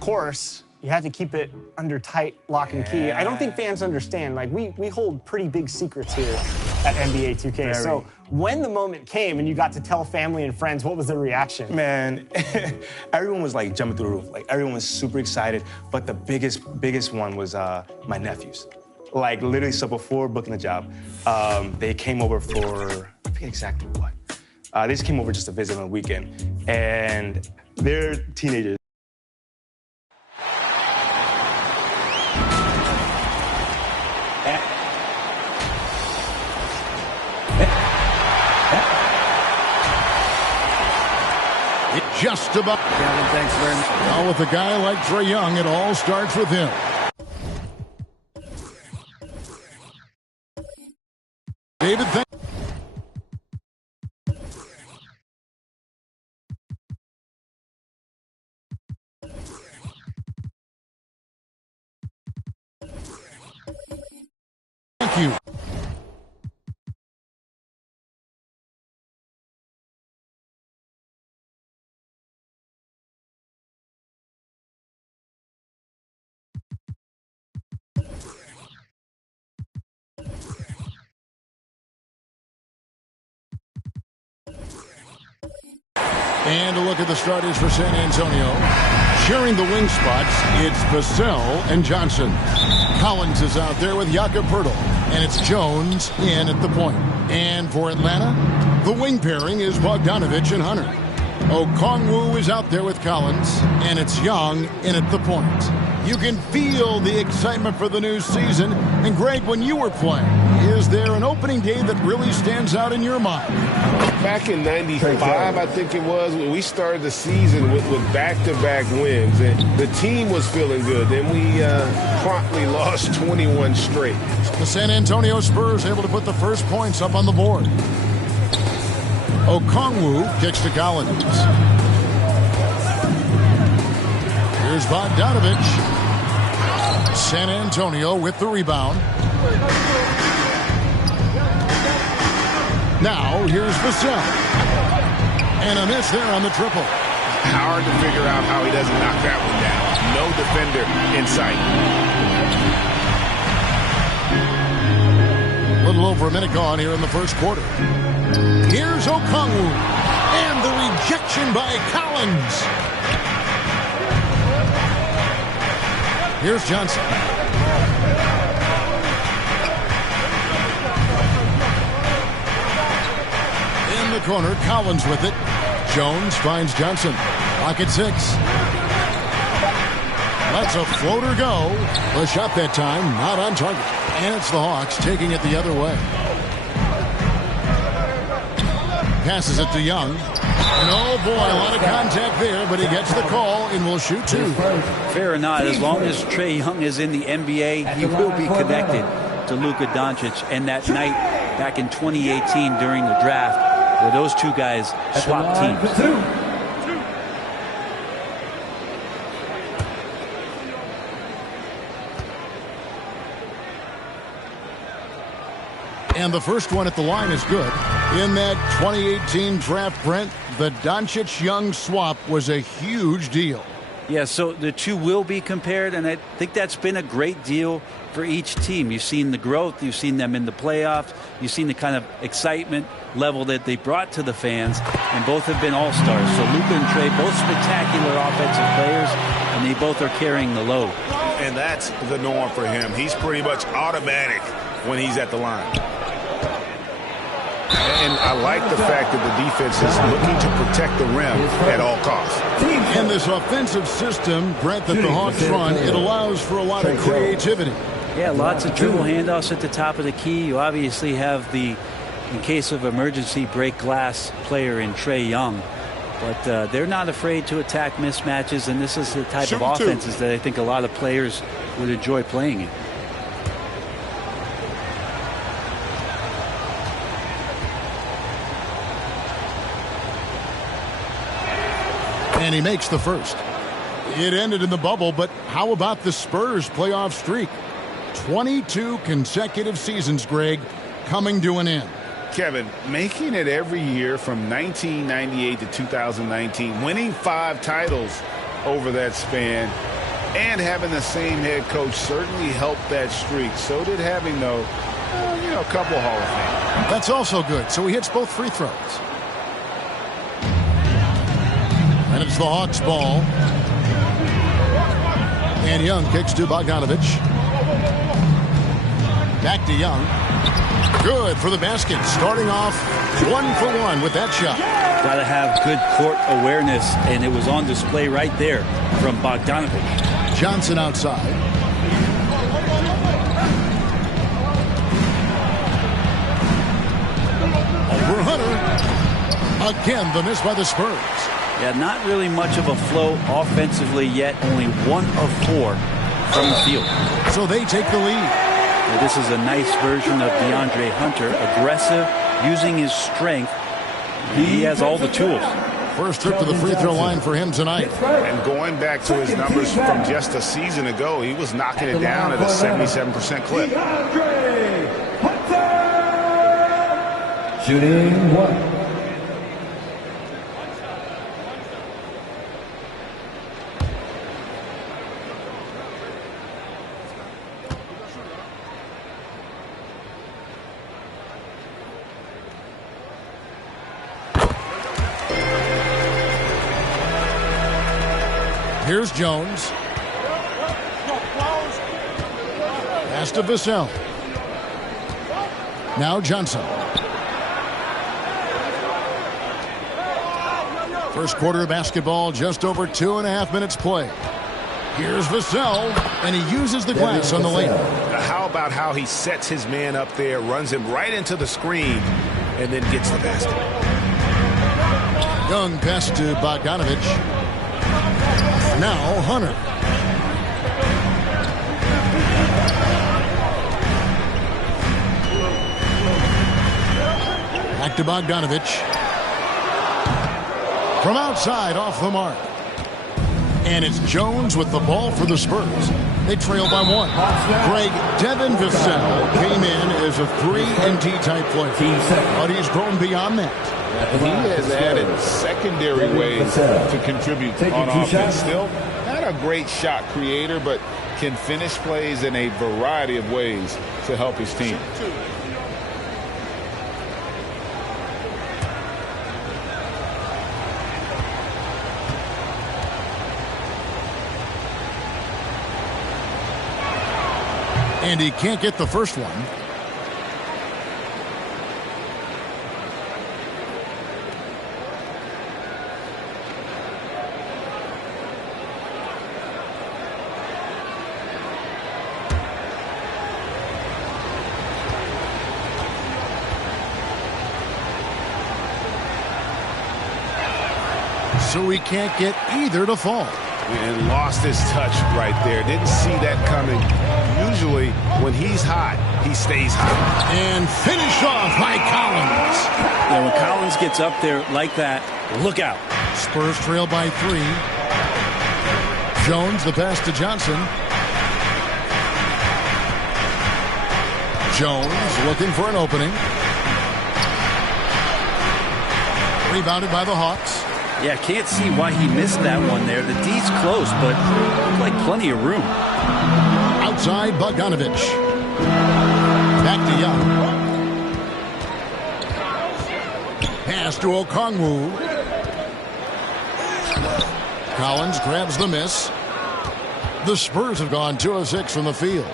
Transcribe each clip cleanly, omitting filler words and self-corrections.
Course, you have to keep it under tight lock and key. I don't think fans understand. Like, we hold pretty big secrets here at NBA 2K. Very. So when the moment came and you got to tell family and friends, what was their reaction? Man, everyone was like jumping through the roof. Like, everyone was super excited. But the biggest one was my nephews. Like, literally, so before booking the job, they came over for, I forget exactly what. They just came over just to visit on the weekend. And they're teenagers. Just about. Kevin, thanks very much. Now with a guy like Trae Young, it all starts with him. David, thank you. And a look at the starters for San Antonio. Sharing the wing spots, it's Vassell and Johnson. Collins is out there with Jakob Poeltl. And it's Jones in at the point. And for Atlanta, the wing pairing is Bogdanovich and Hunter. Okongwu is out there with Collins, and it's Young in at the point. You can feel the excitement for the new season. And Greg, when you were playing, is there an opening day that really stands out in your mind? Back in '95, I think it was, when we started the season with back-to-back wins, and the team was feeling good. Then we promptly lost 21 straight. The San Antonio Spurs able to put the first points up on the board. Okongwu kicks to Collins. Here's Bogdanovich. San Antonio with the rebound. Now, here's Vassell. And a miss there on the triple. Hard to figure out how he doesn't knock that one down. No defender in sight. A little over a minute gone here in the first quarter. Here's Okongwu. And the rejection by Collins. Here's Johnson. In the corner, Collins with it. Jones finds Johnson. Pocket 6. Lets a floater go. The shot that time, not on target. And it's the Hawks taking it the other way. Passes it to Young. And oh boy, a lot of contact there, but he gets the call and will shoot 2. Fair or not, as long as Trae Young is in the NBA, he will be connected to Luka Doncic. And that night back in 2018 during the draft, where those two guys swapped teams. And the first one at the line is good. In that 2018 draft, Brent, the Doncic-Young swap was a huge deal. Yeah, so the two will be compared, and I think that's been a great deal for each team. You've seen the growth, you've seen them in the playoffs, you've seen the kind of excitement level that they brought to the fans, and both have been all-stars. So Luka and Trae, both spectacular offensive players, and they both are carrying the load. And that's the norm for him. He's pretty much automatic when he's at the line. And I like the fact that the defense is looking to protect the rim at all costs. In this offensive system, Brent, that the Hawks run, it allows for a lot of creativity. Yeah, lots of dribble handoffs at the top of the key. You obviously have the, in case of emergency, break glass player in Trae Young. But they're not afraid to attack mismatches, and this is the type of offenses that I think a lot of players would enjoy playing in. And he makes the first. It ended in the bubble, but how about the Spurs playoff streak? 22 consecutive seasons, Greg, coming to an end. Kevin, making it every year from 1998 to 2019, winning 5 titles over that span, and having the same head coach certainly helped that streak. So did having, though, a couple Hall of Fame. That's also good. So he hits both free throws. And it's the Hawks' ball. And Young kicks to Bogdanovich. Back to Young. Good for the basket. Starting off 1 for 1 with that shot. Got to have good court awareness, and it was on display right there from Bogdanovich. Johnson outside. Over Hunter. Again, the miss by the Spurs. Yeah, not really much of a flow offensively yet. Only 1 of 4 from the field. So they take the lead. Now, this is a nice version of DeAndre Hunter. Aggressive, using his strength. He has all the tools. First trip to the free throw line for him tonight. And going back to his numbers from just a season ago, he was knocking it down at a 77% clip. Shooting 1. Here's Jones. Pass to Vassell. Now Johnson. First quarter of basketball, just over 2.5 minutes played. Here's Vassell, and he uses the glass on the lane. How about how he sets his man up there, runs him right into the screen, and then gets the basket. Young pass to Bogdanovich. Now Hunter. Back to Bogdanovich. From outside, off the mark. And it's Jones with the ball for the Spurs. They trail by 1. Greg, Devin Vassell came in as a 3-and-D type player, but he's grown beyond that. He has added secondary ways to contribute on offense. Still not a great shot creator, but can finish plays in a variety of ways to help his team. And he can't get the first one. So he can't get either to fall. And lost his touch right there. Didn't see that coming. Usually, when he's hot, he stays hot. And finish off by Collins. Yeah, when Collins gets up there like that, look out. Spurs trail by 3. Jones, the pass to Johnson. Jones looking for an opening. Rebounded by the Hawks. Yeah, can't see why he missed that one there. The D's close, but looked like plenty of room. Outside, Bogdanovich. Back to Young. Pass to Okongwu. Collins grabs the miss. The Spurs have gone 2 of 6 from the field.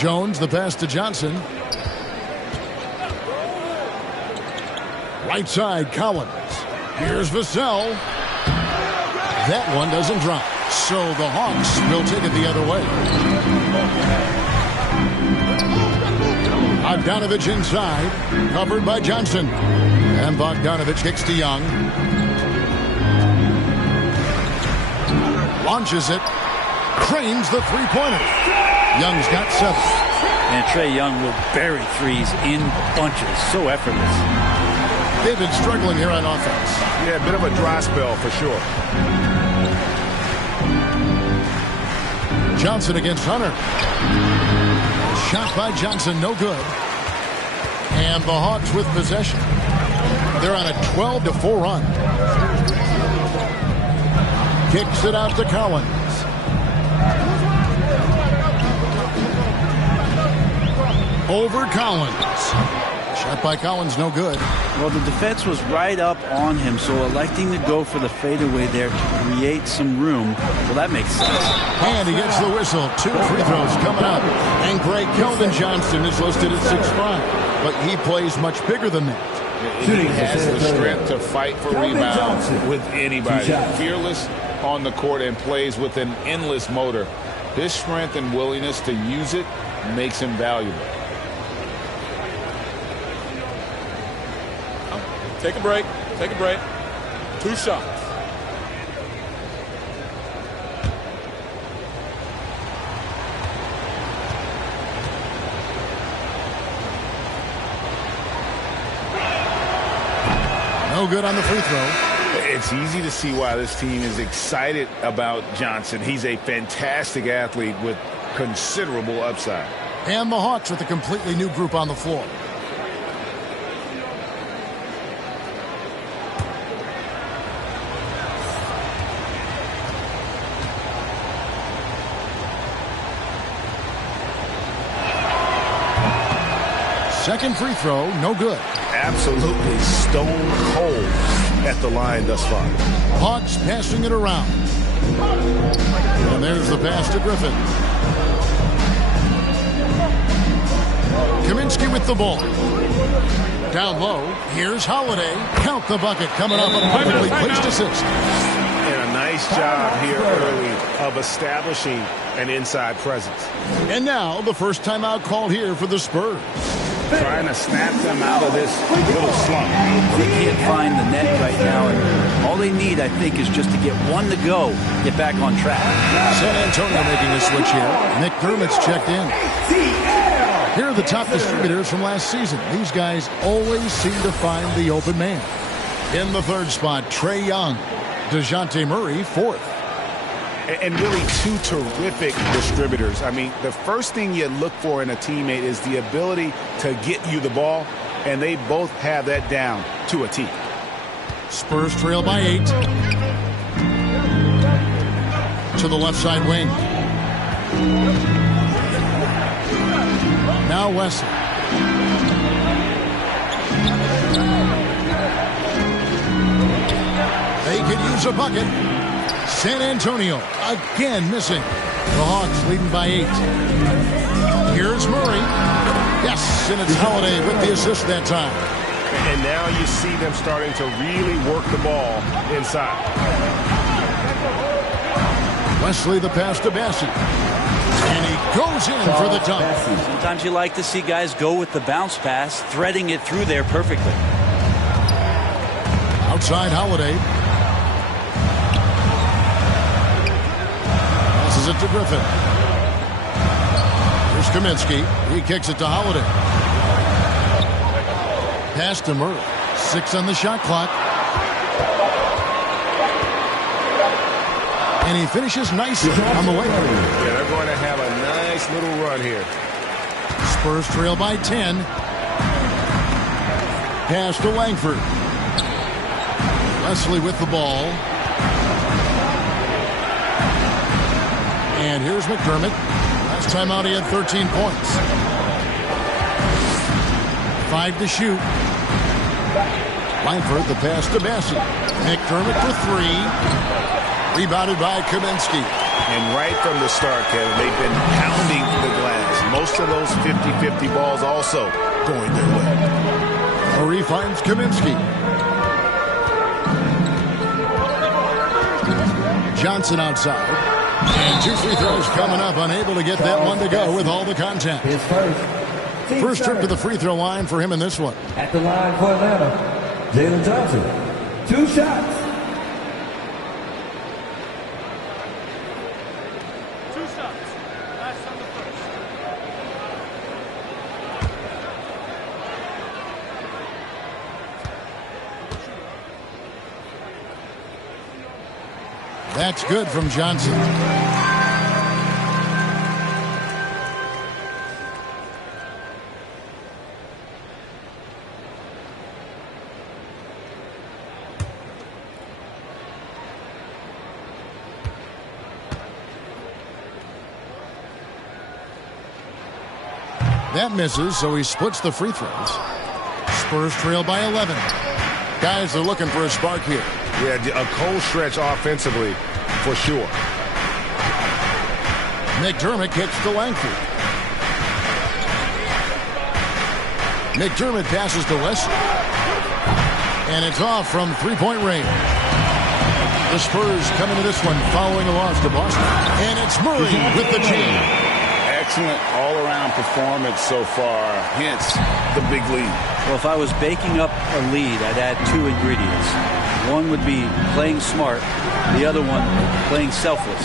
Jones, the pass to Johnson. Right side, Collins. Here's Vassell. That one doesn't drop. So the Hawks will take it the other way. Bogdanovich inside. Covered by Johnson. And Bogdanovich kicks to Young. Launches it. Cranes the three-pointer. Young's got 7. And Trae Young will bury threes in bunches. So effortless. They've been struggling here on offense. Yeah, a bit of a dry spell for sure. Johnson against Hunter. Shot by Johnson, no good. And the Hawks with possession. They're on a 12-4 run. Kicks it out to Collins. Over Collins. Shot by Collins, no good. Well, the defense was right up on him, so electing to go for the fadeaway there to create some room, well, that makes sense. And he gets the whistle. 2 free throws coming up. And Greg Kelvin Johnson is listed at 6'5", but he plays much bigger than that. He has the strength to fight for rebounds with anybody. Fearless on the court and plays with an endless motor. His strength and willingness to use it makes him valuable. Take a break. Take a break. 2 shots. No good on the free throw. It's easy to see why this team is excited about Johnson. He's a fantastic athlete with considerable upside. And the Hawks with a completely new group on the floor. Second free throw, no good. Absolutely stone cold at the line thus far. Hawks passing it around. And there's the pass to Griffin. Kaminsky with the ball. Down low, here's Holiday. Count the bucket, coming off a perfectly placed assist. And a nice job here early of establishing an inside presence. And now the first timeout called here for the Spurs. Trying to snap them out of this little slump. They can't find the net right now, and all they need, I think, is just to get one to go, get back on track. San Antonio making a switch here. McDermott's checked in. Here are the top distributors from last season. These guys always seem to find the open man. In the third spot, Trae Young. DeJounte Murray, fourth. And really two terrific distributors. I mean, the first thing you look for in a teammate is the ability to get you the ball, and they both have that down to a T. Spurs trail by 8. To the left side wing. Now Wesley. They could use a bucket. San Antonio again missing. The Hawks leading by 8. Here's Murray. Yes, and it's Holiday with the assist that time. And now you see them starting to really work the ball inside. Wesley the pass to Bassey. And he goes in for the dunk. Sometimes you like to see guys go with the bounce pass, threading it through there perfectly. Outside Holiday. Passes it to Griffin. Here's Kaminsky. He kicks it to Holiday. Pass to Murray. 6 on the shot clock. And he finishes nicely on the way. Yeah, they're going to have a nice little run here. Spurs trail by 10. Pass to Langford. Wesley with the ball. And here's McDermott. Last time out he had 13 points. 5 to shoot. Langford the pass to Bassey. McDermott for 3. Rebounded by Kaminsky. And right from the start, Kevin, they've been pounding the glass. Most of those 50-50 balls also going their way. Murray finds Kaminsky. Johnson outside. And 2 free throws coming up. Unable to get that one to go with all the contact. His First trip to the free throw line for him in this one. At the line for Atlanta, Jalen Johnson. 2 shots. That's good from Johnson. That misses, so he splits the free throws. Spurs trail by 11. Guys are looking for a spark here. Yeah, a cold stretch offensively, for sure. McDermott kicks to Langford. McDermott passes to Wesley. And it's off from three-point range. The Spurs come into this one following a loss to Boston. And it's Murray with the chain. Excellent all-around performance so far, hence the big lead. Well, if I was baking up a lead, I'd add 2 ingredients. One would be playing smart. The other one, playing selfless.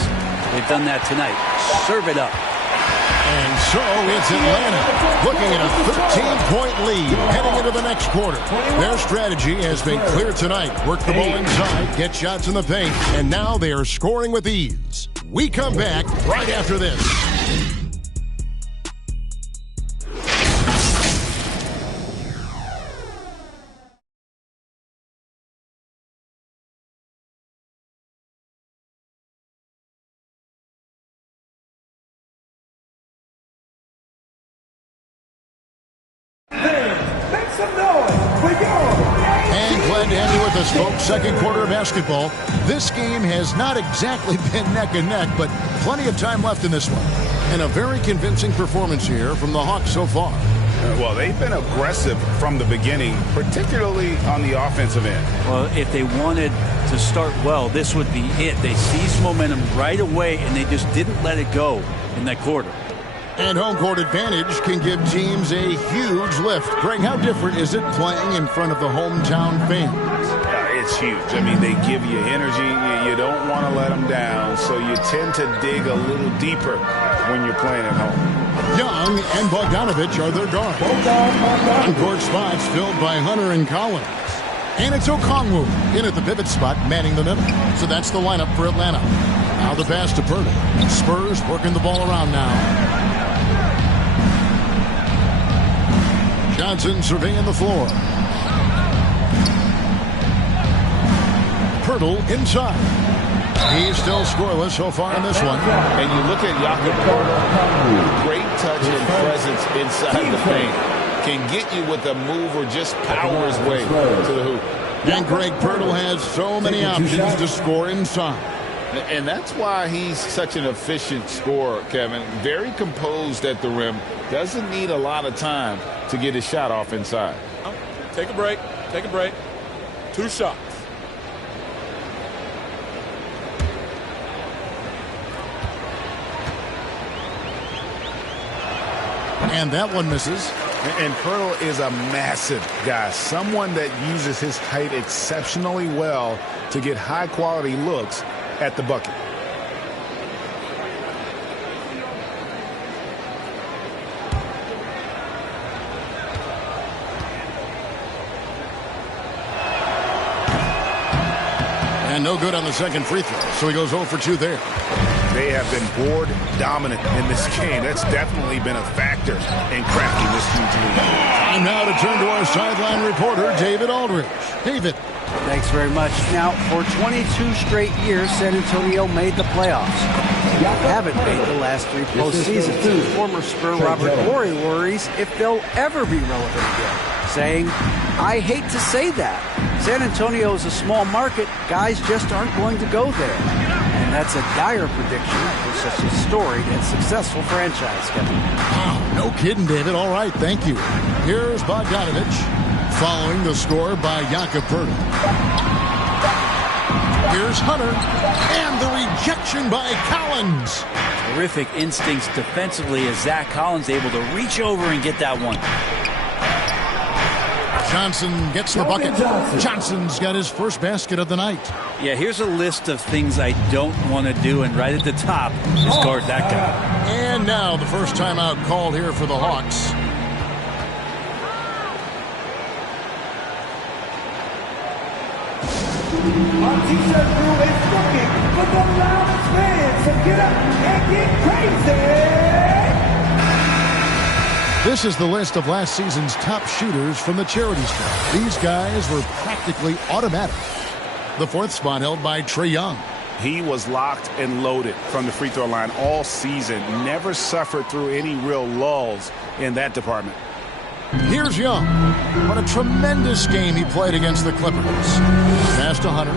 They've done that tonight. Serve it up. And so it's Atlanta looking at a 13-point lead heading into the next quarter. Their strategy has been clear tonight. Work the ball inside, get shots in the paint, and now they are scoring with ease. We come back right after this. And glad to have you with us, folks. Second quarter of basketball. This game has not exactly been neck and neck, but plenty of time left in this one. And a very convincing performance here from the Hawks so far. Well, they've been aggressive from the beginning, particularly on the offensive end. Well, if they wanted to start well, this would be it. They seized momentum right away, and they just didn't let it go in that quarter. And home court advantage can give teams a huge lift. Greg, how different is it playing in front of the hometown fans? It's huge. I mean, they give you energy. You don't want to let them down, so you tend to dig a little deeper when you're playing at home. Young and Bogdanovich are their guards. On-court spots filled by Hunter and Collins. And it's Okongwu in at the pivot spot, manning the middle. So that's the lineup for Atlanta. Now the pass to Purtle. Spurs working the ball around now. Johnson surveying the floor. Purtle inside. He's still scoreless so far in this one. And you look at Jakob Purtle, great touch and presence inside the paint. Can get you with a move or just power his way to the hoop. And Greg Purtle has so many options to score inside. And that's why he's such an efficient scorer, Kevin. Very composed at the rim. Doesn't need a lot of time to get his shot off inside. Take a break. Take a break. 2 shots. And that one misses. And Purtle is a massive guy, someone that uses his height exceptionally well to get high-quality looks at the bucket. And no good on the second free throw, so he goes 0 for 2 there. They have been board dominant in this game. That's definitely been a factor in crafting this huge lead. Time now to turn to our sideline reporter, David Aldridge. David. Thanks very much. Now, for 22 straight years, San Antonio made the playoffs. Haven't made the last 3 postseasons. Former Spur Robert Horry worries if they'll ever be relevant again, saying, "I hate to say that. San Antonio is a small market. Guys just aren't going to go there." And that's a dire prediction for such a storied and successful franchise, Kevin. Wow, no kidding, David. All right, thank you. Here's Bogdanovich, following the score by Jakob Purtle. Here's Hunter, and the rejection by Collins. Terrific instincts defensively as Zach Collins able to reach over and get that one. Johnson gets the bucket. Johnson's got his first basket of the night. Yeah, here's a list of things I don't want to do, and right at the top is guard that guy. And now the first timeout called here for the Hawks. Our t-shirt crew is looking for the loudest fans, so get up and get crazy! This is the list of last season's top shooters from the charity stripe. These guys were practically automatic. The 4th spot held by Trae Young. He was locked and loaded from the free throw line all season. Never suffered through any real lulls in that department. Here's Young. What a tremendous game he played against the Clippers. Pass to Hunter.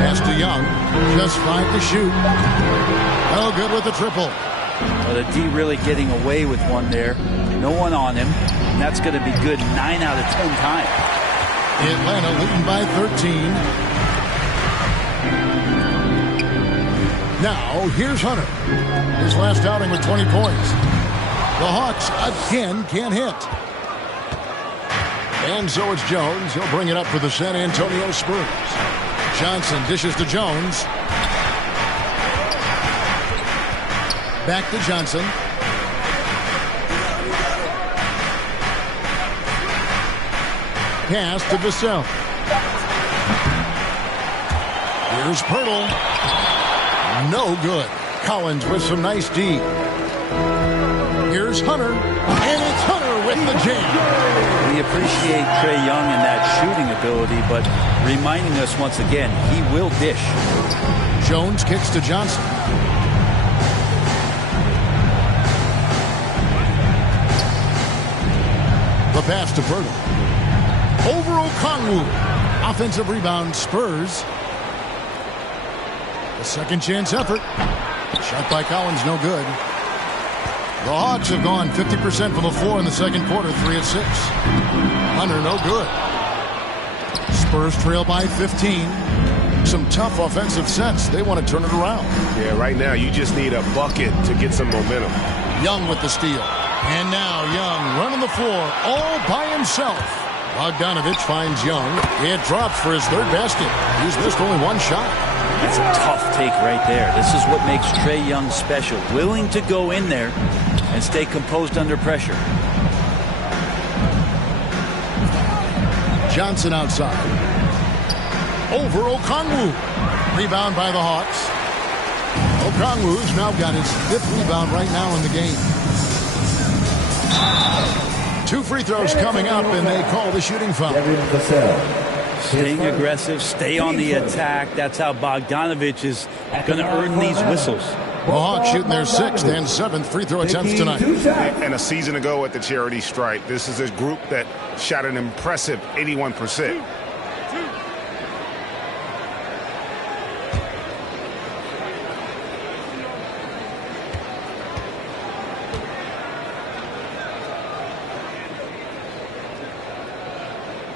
Pass to Young. Just 5 to shoot. No good with the triple. Well, the D really getting away with one there. No one on him. And that's going to be good 9 out of 10 times. Atlanta leading by 13. Now, here's Hunter. His last outing with 20 points. The Hawks again can't hit. And so it's Jones. He'll bring it up for the San Antonio Spurs. Johnson dishes to Jones. Back to Johnson. Pass to Vassell. Here's Purtle. No good. Collins with some nice D. Here's Hunter. And it's Hunter with the jam. We appreciate Trae Young and that shooting ability, but reminding us once again, he will dish. Jones kicks to Johnson. The pass to Purtle. Over Okongwu. Offensive rebound, Spurs. A second chance effort. Shot by Collins, no good. The Hawks have gone 50% from the floor in the second quarter, 3 of 6. Hunter, no good. Spurs trail by 15. Some tough offensive sets. They want to turn it around. Yeah, right now you just need a bucket to get some momentum. Young with the steal. And now Young running the floor all by himself. Bogdanovich finds Young. It drops for his third basket. He's missed only one shot. That's a tough take right there. This is what makes Trae Young special. Willing to go in there and stay composed under pressure. Johnson outside. Over Okongwu. Rebound by the Hawks. Okongwu's now got his 5th rebound right now in the game. 2 free throws coming up, and they call the shooting foul. Staying aggressive, stay on the attack. That's how Bogdanovich is going to earn these whistles. The Hawks shooting their 6th and 7th free throw attempts tonight. And a season ago at the charity stripe, this is a group that shot an impressive 81%.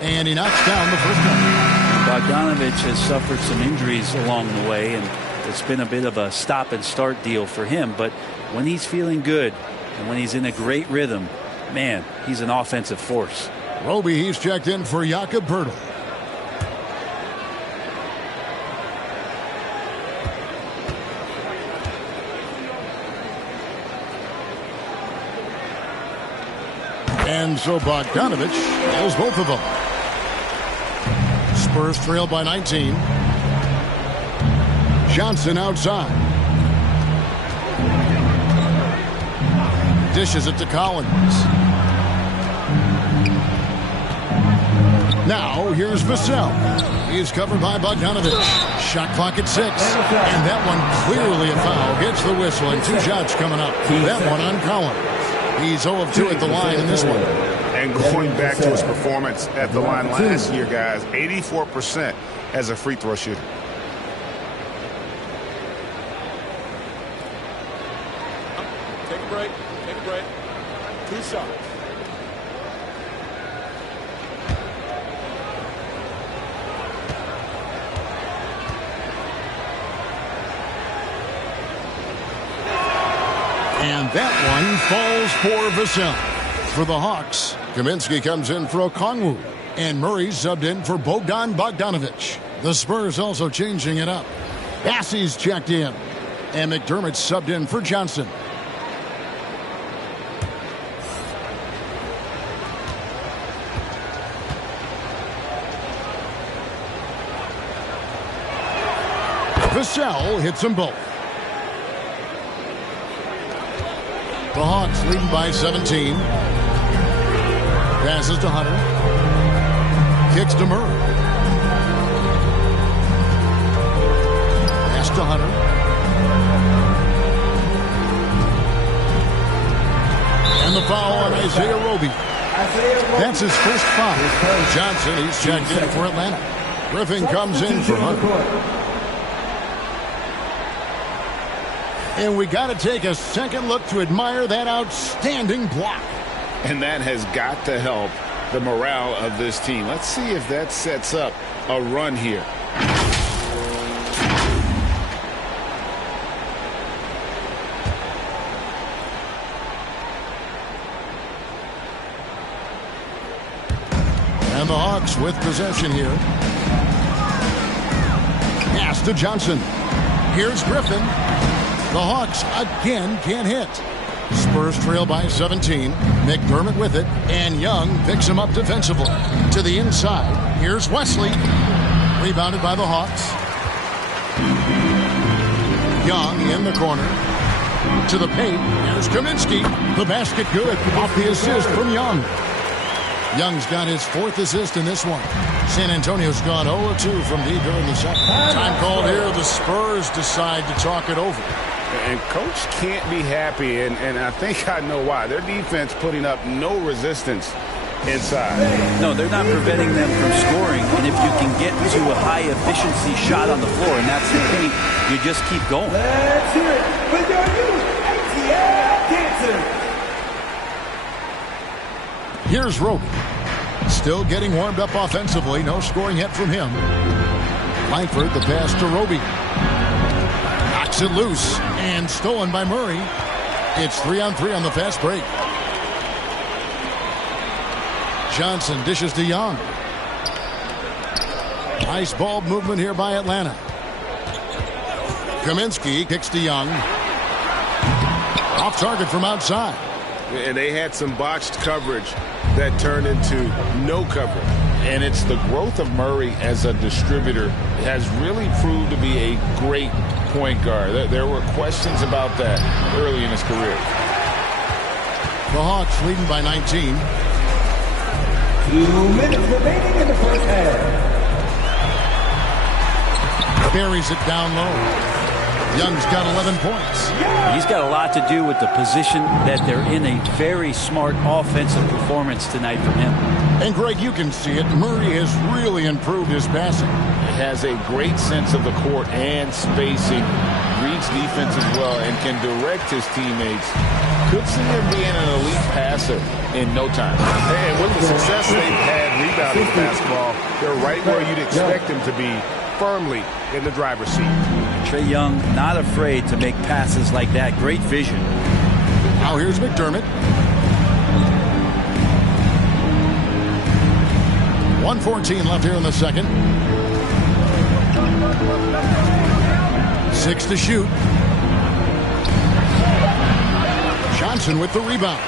And he knocks down the first one. Bogdanovich has suffered some injuries along the way, and it's been a bit of a stop-and-start deal for him. But when he's feeling good and when he's in a great rhythm, man, he's an offensive force. Roby, he's checked in for Jakob Poeltl. And so Bogdanovich has both of them. Spurs trail by 19. Johnson outside. Dishes it to Collins. Now here's Vassell. He's covered by Bogdanovich. Shot clock at 6. And that one clearly a foul. Gets the whistle and 2 shots coming up. That one on Collins. He's 0 of 2 at the line in this one. And going back to his performance at the line last year, guys, 84% as a free throw shooter. Take a break. Take a break. 2 shots. And that one falls for Vassell. For the Hawks, Kaminsky comes in for Okongwu. And Murray subbed in for Bogdan Bogdanovich. The Spurs also changing it up. Bassey's checked in. And McDermott subbed in for Johnson. Vassell hits them both. The Hawks leading by 17. Passes to Hunter. Kicks to Murray. Pass to Hunter. And the foul on Isaiah Roby. That's his first foul. Johnson, he's checked in for Atlanta. Griffin comes in for Hunter. And we got to take a second look to admire that outstanding block. And that has got to help the morale of this team. Let's see if that sets up a run here. And the Hawks with possession here. Pass to Johnson. Here's Griffin. The Hawks again can't hit. Spurs trail by 17. McDermott with it. And Young picks him up defensively. To the inside. Here's Wesley. Rebounded by the Hawks. Young in the corner. To the paint. Here's Kaminsky. The basket good. Off the assist from Young. Young's got his 4th assist in this one. San Antonio's gone 0-2 from deep during the second. Time called here. The Spurs decide to talk it over. And Coach can't be happy, and I think I know why. Their defense putting up no resistance inside. No, they're not preventing them from scoring. And if you can get to a high-efficiency shot on the floor, and that's the key, you just keep going. Let's hear it with your new ATL dancer. Here's Roby. Still getting warmed up offensively. No scoring yet from him. Langford, the pass to Roby. Knocks it loose and stolen by Murray. It's 3-on-3 on the fast break. Johnson dishes to Young. Nice ball movement here by Atlanta. Kaminsky kicks to Young. Off target from outside. And they had some botched coverage that turned into no coverage. And it's the growth of Murray as a distributor has really proved to be a great point guard. There were questions about that early in his career. The Hawks leading by 19. 2 minutes remaining in the first half. Buries it down low. Young's got 11 points. He's got a lot to do with the position that they're in. A very smart offensive performance tonight from him. And Greg, you can see it. Murray has really improved his passing. Has a great sense of the court and spacing. Reads defense as well and can direct his teammates. Could see him being an elite passer in no time. And with the success they've had rebounding the basketball, they're right where you'd expect them to be, firmly in the driver's seat. Trae Young not afraid to make passes like that. Great vision. Now here's McDermott. 1:14 left here in the second. 6 to shoot. Johnson with the rebound.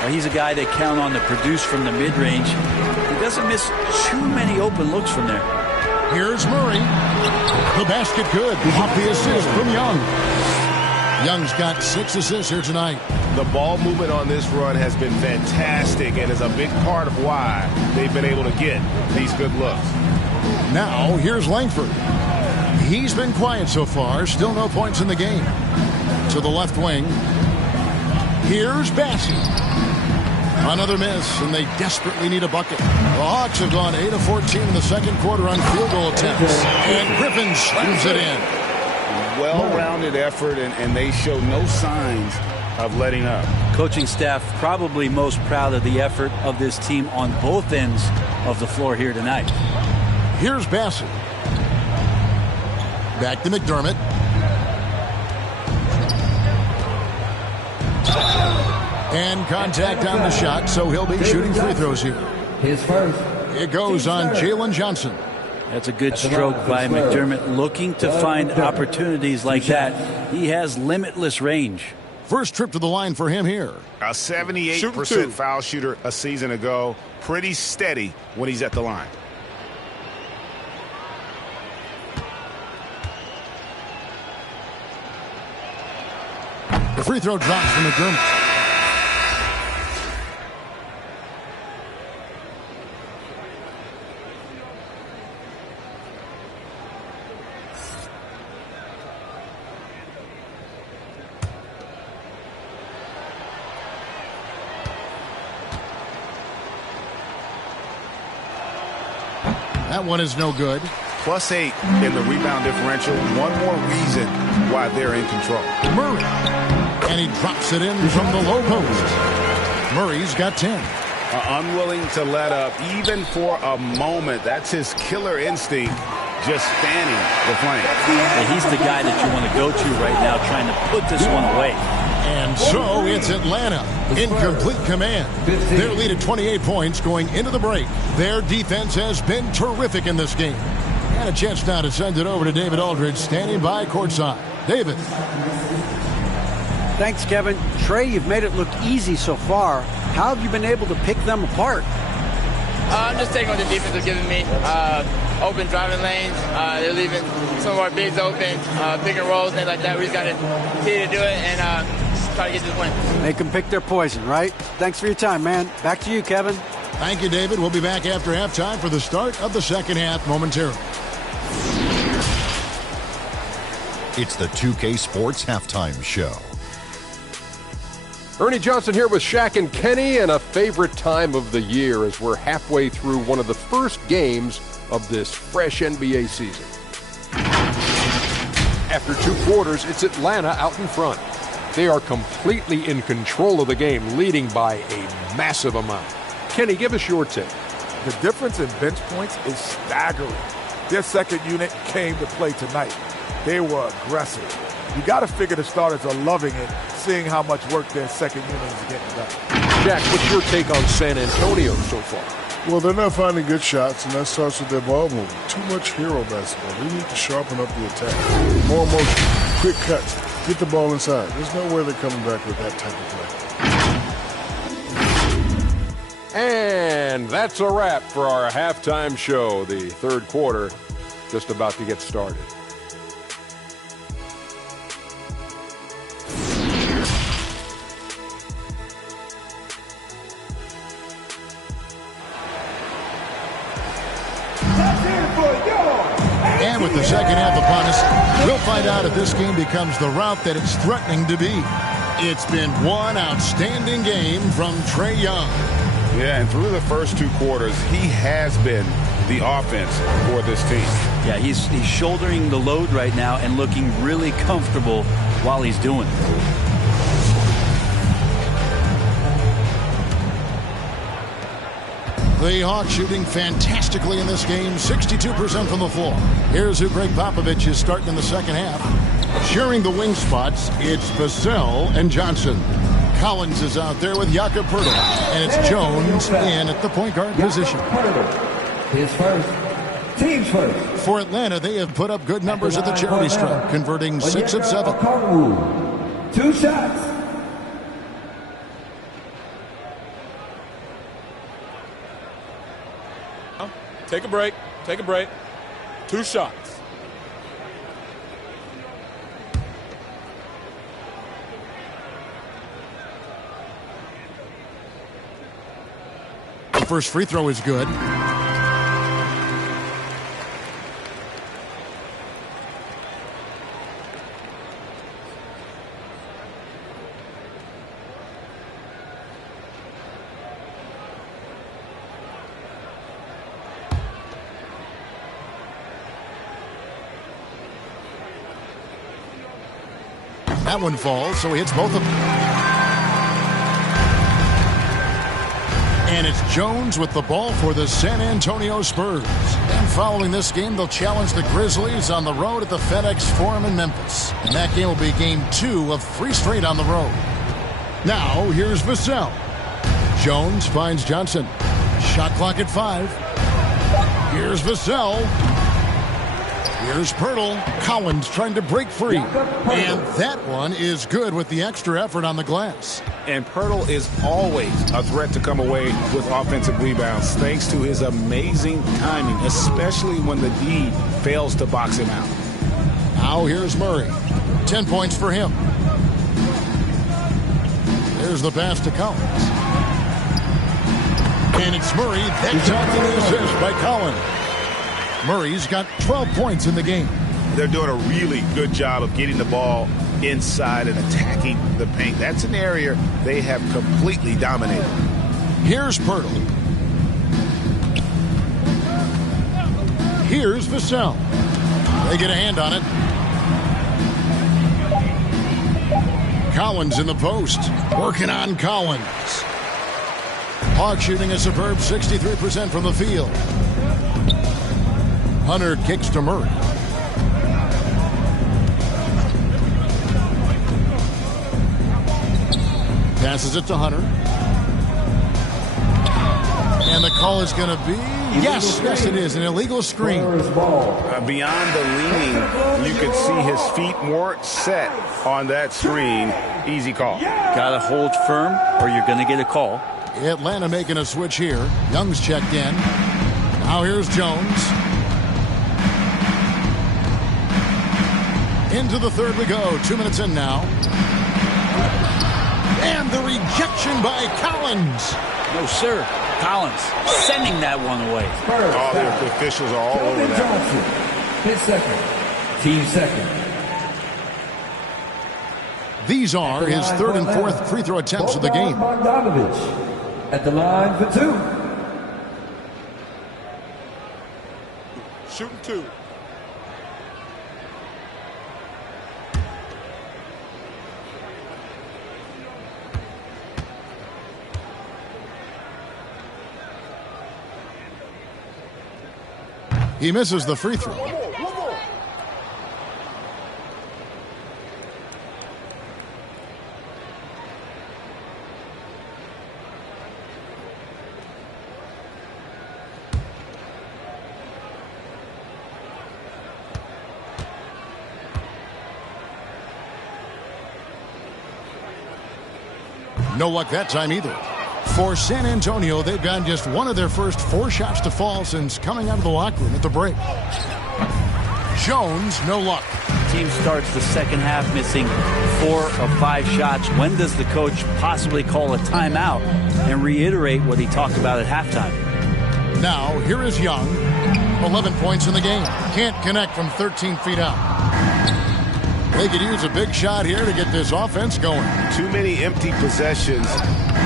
Well, he's a guy they count on to produce from the mid-range. He doesn't miss too many open looks from there. Here's Murray. The basket good. Off the assist from Young. Young's got 6 assists here tonight. The ball movement on this run has been fantastic and is a big part of why they've been able to get these good looks. Now, here's Langford. He's been quiet so far. Still no points in the game. To the left wing. Here's Bassey. Another miss, and they desperately need a bucket. The Hawks have gone 8 of 14 in the second quarter on field goal attempts. And Griffin slams it in. Well-rounded effort, and they show no signs of letting up. Coaching staff probably most proud of the effort of this team on both ends of the floor here tonight. Here's Bassey. Back to McDermott. And contact on the shot, so he'll be shooting free throws here. His first. It goes on Jalen Johnson. That's a good stroke by McDermott, looking to find opportunities like that. He has limitless range. First trip to the line for him here. A 78% foul shooter a season ago. Pretty steady when he's at the line. The free throw drops from McDermott. That one is no good. +8 in the rebound differential. One more reason why they're in control. Murray. And he drops it in from the low post. Murray's got 10. Unwilling to let up, even for a moment. That's his killer instinct, just fanning the flame. And he's the guy that you want to go to right now, trying to put this one away. And so it's Atlanta in complete command. Their lead at 28 points going into the break. Their defense has been terrific in this game. And a chance now to send it over to David Aldridge, standing by courtside. David. Thanks, Kevin. Trae, you've made it look easy so far. How have you been able to pick them apart? I'm just taking what the defense is giving me. Open driving lanes. They're leaving some of our bigs open, pick and rolls, things like that. We just got to continue to do it and try to get this win. Make them pick their poison, right? Thanks for your time, man. Back to you, Kevin. Thank you, David. We'll be back after halftime for the start of the second half momentarily. It's the 2K Sports Halftime Show. Ernie Johnson here with Shaq and Kenny, and a favorite time of the year as we're halfway through one of the first games of this fresh NBA season. After 2 quarters, it's Atlanta out in front. They are completely in control of the game, leading by a massive amount. Kenny, give us your take. The difference in bench points is staggering. Their second unit came to play tonight. They were aggressive. You got to figure the starters are loving it, seeing how much work their second unit is getting done. Jack, what's your take on San Antonio so far? Well, they're not finding good shots, and that starts with their ball movement. Too much hero basketball. They need to sharpen up the attack. More motion, quick cuts, get the ball inside. There's no way they're coming back with that type of play. And that's a wrap for our halftime show. The third quarter just about to get started. And with the second half upon us, we'll find out if this game becomes the route that it's threatening to be. It's been one outstanding game from Trae Young. Yeah, and through the first 2 quarters, he has been the offense for this team. Yeah, he's shouldering the load right now and looking really comfortable while he's doing it. The Hawks shooting fantastically in this game, 62% from the floor. Here's who Greg Popovich is starting in the second half. Sharing the wing spots, it's Vassell and Johnson. Collins is out there with Jakob Poeltl, and it's Jones in at the point guard position. His first. Team's first. For Atlanta, they have put up good numbers at the charity stripe, converting 6 of 7. 2 shots. Take a break. Take a break. 2 shots. The first free throw is good. That one falls, so he hits both of them. And it's Jones with the ball for the San Antonio Spurs. And following this game, they'll challenge the Grizzlies on the road at the FedEx Forum in Memphis. And that game will be game 2 of 3 straight on the road. Now, here's Vassell. Jones finds Johnson. Shot clock at 5. Here's Vassell. Here's Poeltl. Collins trying to break free. And that one is good with the extra effort on the glass. And Poeltl is always a threat to come away with offensive rebounds thanks to his amazing timing, especially when the D fails to box him out. Now here's Murray. 10 points for him. There's the pass to Collins. And it's Murray. That's out to the assist by Collins. Murray's got 12 points in the game. They're doing a really good job of getting the ball inside and attacking the paint. That's an area they have completely dominated. Here's Poeltl. Here's Vassell. They get a hand on it. Collins in the post. Working on Collins. Hawks shooting a superb 63% from the field. Hunter kicks to Murray. Passes it to Hunter. And the call is going to be, yes, it is, an illegal screen. Beyond the leaning, you could see his feet weren't set on that screen. Easy call. Got to hold firm or you're going to get a call. Atlanta making a switch here. Young's checked in. Now here's Jones. Into the third we go. 2 minutes in now. And the rejection by Collins. No, sir. Collins sending that one away. All the officials are all over that. His second. Team second. These are his third and fourth free throw attempts of the game. Bogdanovich at the line for 2. Shooting 2. He misses the free throw. No luck that time either. For San Antonio, they've gotten just one of their first 4 shots to fall since coming out of the locker room at the break. Jones, no luck. Team starts the second half missing 4 of 5 shots. When does the coach possibly call a timeout and reiterate what he talked about at halftime? Now, here is Young. 11 points in the game. Can't connect from 13 feet out. They could use a big shot here to get this offense going. Too many empty possessions.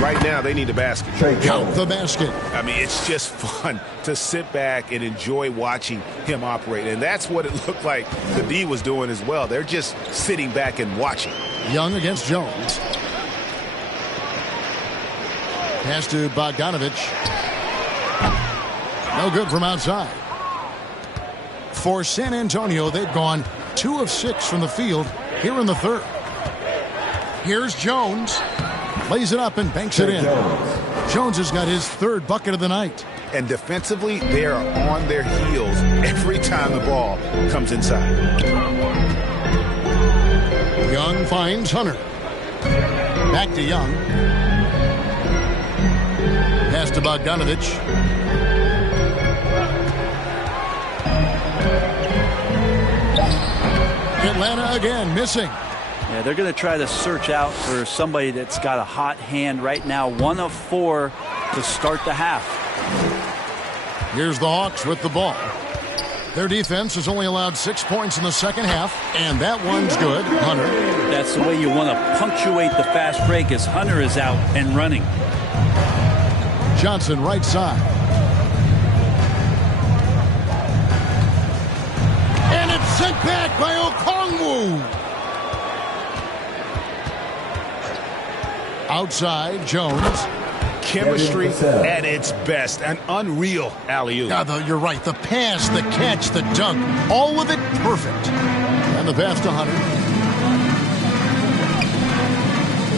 Right now, they need a basket. Count the basket. I mean, it's just fun to sit back and enjoy watching him operate. And that's what it looked like the D was doing as well. They're just sitting back and watching. Young against Jones. Pass to Bogdanovich. No good from outside. For San Antonio, they've gone 2 of 6 from the field here in the third. Here's Jones. Lays it up and banks it in. Jones has got his 3rd bucket of the night. And defensively, they are on their heels every time the ball comes inside. Young finds Hunter. Back to Young. Pass to Bogdanovich. Atlanta again missing. Yeah, they're going to try to search out for somebody that's got a hot hand right now. 1 of 4 to start the half. Here's the Hawks with the ball. Their defense has only allowed 6 points in the second half, and that one's good. Hunter. That's the way you want to punctuate the fast break as Hunter is out and running. Johnson right side. And it's sent back by Okongwu. Outside, Jones. Chemistry at its best. An unreal alley-oop. You're right. The pass, the catch, the dunk. All of it perfect. And the pass to Hunter.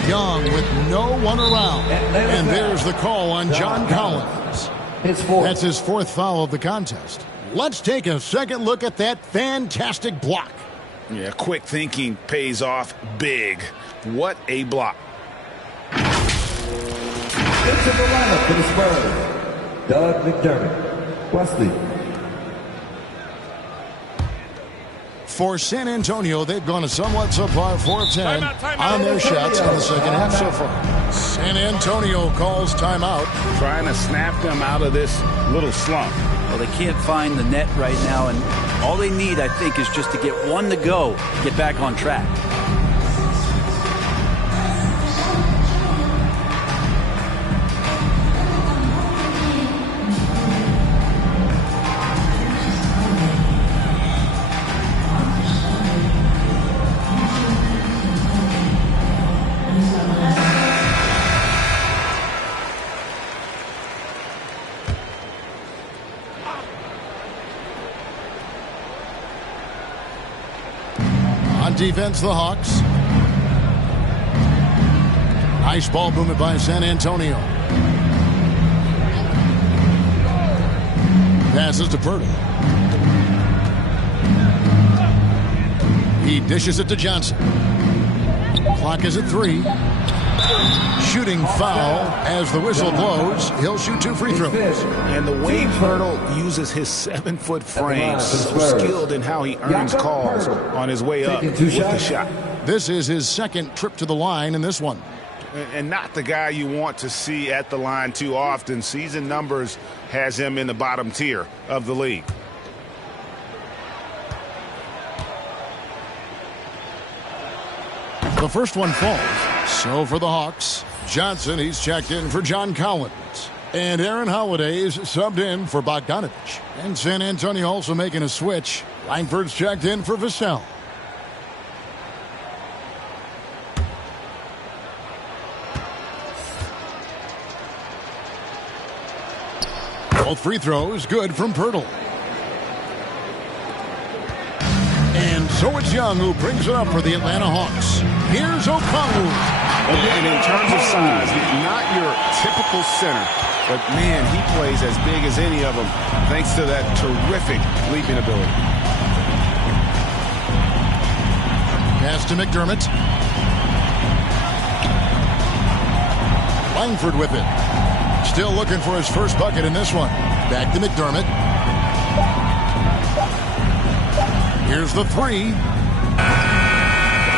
Young with no one around. And there's the call on John Collins. That's his 4th foul of the contest. Let's take a second look at that fantastic block. Yeah, quick thinking pays off big. What a block. Into the lineup for the Spurs, Doug McDermott. Wesley. For San Antonio, they've gone a somewhat subpar 4 of 10 on their shots in the second half so far. San Antonio calls timeout. Trying to snap them out of this little slump. Well, they can't find the net right now, and all they need, I think, is just to get 1 to go, get back on track. Defense, the Hawks. Nice ball movement by San Antonio. Passes to Purdy. He dishes it to Johnson. Clock is at 3. Shooting foul as the whistle blows. He'll shoot 2 free throws. And the way Hurdle uses his 7-foot frame, so skilled in how he earns calls on his way up with the shot. This is his 2nd trip to the line in this one. And not the guy you want to see at the line too often. Season numbers has him in the bottom tier of the league. The first one falls. So for the Hawks, Johnson, he's checked in for John Collins. And Aaron Holiday is subbed in for Bogdanovich. And San Antonio also making a switch. Langford's checked in for Vassell. Both free throws good from Pirtle. And so it's Young who brings it up for the Atlanta Hawks. Here's Okongwu. And in terms of size, not your typical center, but man, he plays as big as any of them thanks to that terrific leaping ability. Pass to McDermott. Langford with it. Still looking for his first bucket in this one. Back to McDermott. Here's the three.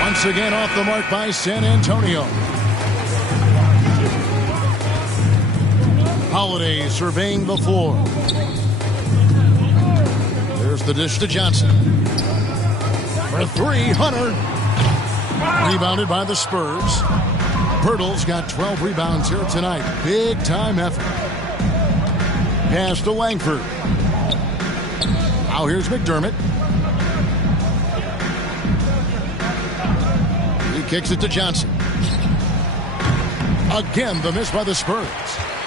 Once again off the mark by San Antonio. Holiday surveying the floor. There's the dish to Johnson. For three, Hunter. Rebounded by the Spurs. Pirtle's got 12 rebounds here tonight. Big time effort. Pass to Langford. Now here's McDermott. He kicks it to Johnson. Again, the miss by the Spurs.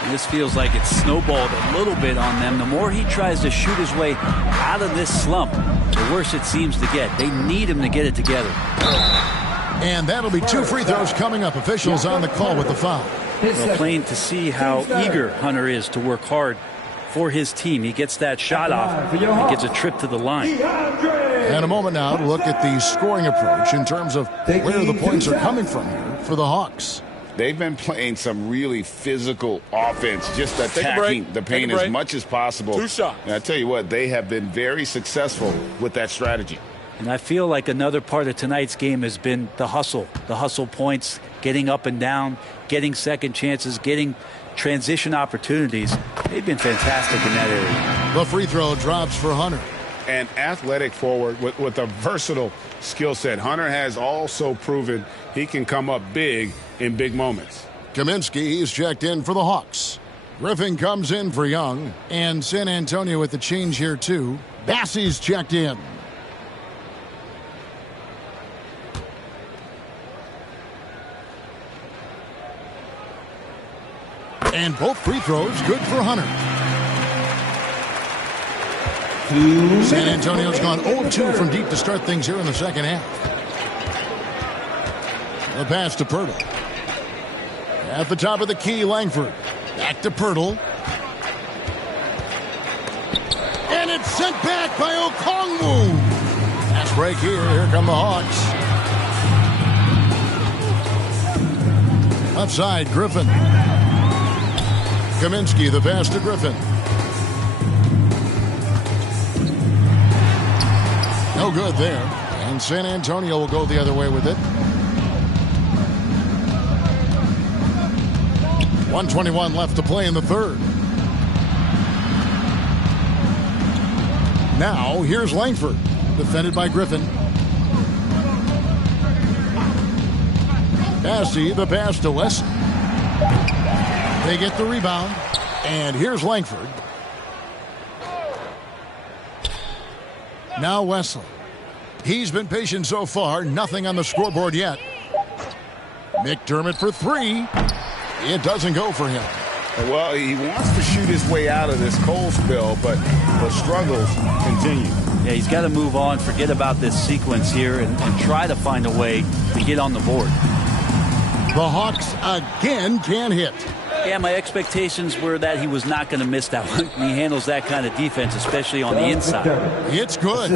And this feels like it's snowballed a little bit on them. The more he tries to shoot his way out of this slump, the worse it seems to get. They need him to get it together. And that'll be 2 free throws coming up. Officials on the call with the foul. Well, plain to see how eager Hunter is to work hard for his team. He gets that shot off and gets a trip to the line. And a moment now to look at the scoring approach in terms of where the points are coming from here for the Hawks. They've been playing some really physical offense, just attacking the paint as much as possible. 2 shots. And I tell you what, they have been very successful with that strategy. And I feel like another part of tonight's game has been the hustle points, getting up and down, getting second chances, getting transition opportunities. They've been fantastic in that area. The free throw drops for Hunter. An athletic forward with a versatile skill set. Hunter has also proven he can come up big in big moments. Kaminsky is checked in for the Hawks. Griffin comes in for Young. And San Antonio with the change here too. Bassey's checked in. And both free throws good for Hunter. San Antonio's gone 0-2 from deep to start things here in the second half. The pass to Pirtle. At the top of the key, Langford. Back to Pirtle. And it's sent back by Okongwu. Pass break here. Here come the Hawks. Left side, Griffin. Kaminsky, the pass to Griffin. No good there. And San Antonio will go the other way with it. 1:21 left to play in the third. Now, here's Langford. Defended by Griffin. Bassey, the pass to Wesley. They get the rebound. And here's Langford. Now Wesley. He's been patient so far. Nothing on the scoreboard yet. McDermott for three. It doesn't go for him. Well, he wants to shoot his way out of this cold spell, but the struggles continue. Yeah, he's got to move on, forget about this sequence here, and try to find a way to get on the board. The Hawks again can't hit. Yeah, my expectations were that he was not going to miss that one. He handles that kind of defense, especially on the inside. It's good.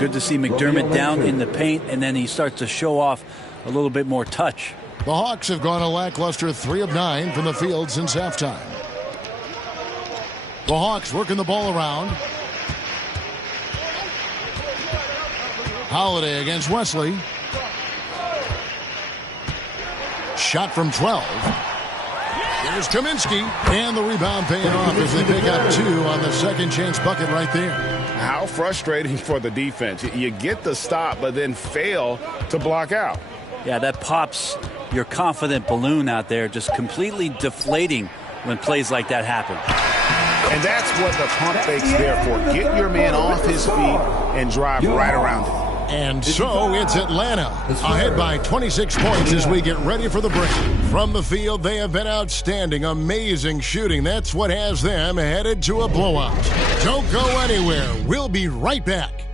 Good to see McDermott down in the paint, and then he starts to show off a little bit more touch. The Hawks have gone a lackluster 3 of 9 from the field since halftime. The Hawks working the ball around. Holiday against Wesley. Shot from 12. Here's Kaminsky. And the rebound paying off as they pick up 2 on the second chance bucket right there. How frustrating for the defense. You get the stop, but then fail to block out. Yeah, that pops your confident balloon out there, just completely deflating when plays like that happen. And that's what the pump fake's there for. Get your man off his feet and drive right around it. And so it's Atlanta ahead by 26 points as we get ready for the break. From the field, they have been outstanding, amazing shooting. That's what has them headed to a blowout. Don't go anywhere. We'll be right back.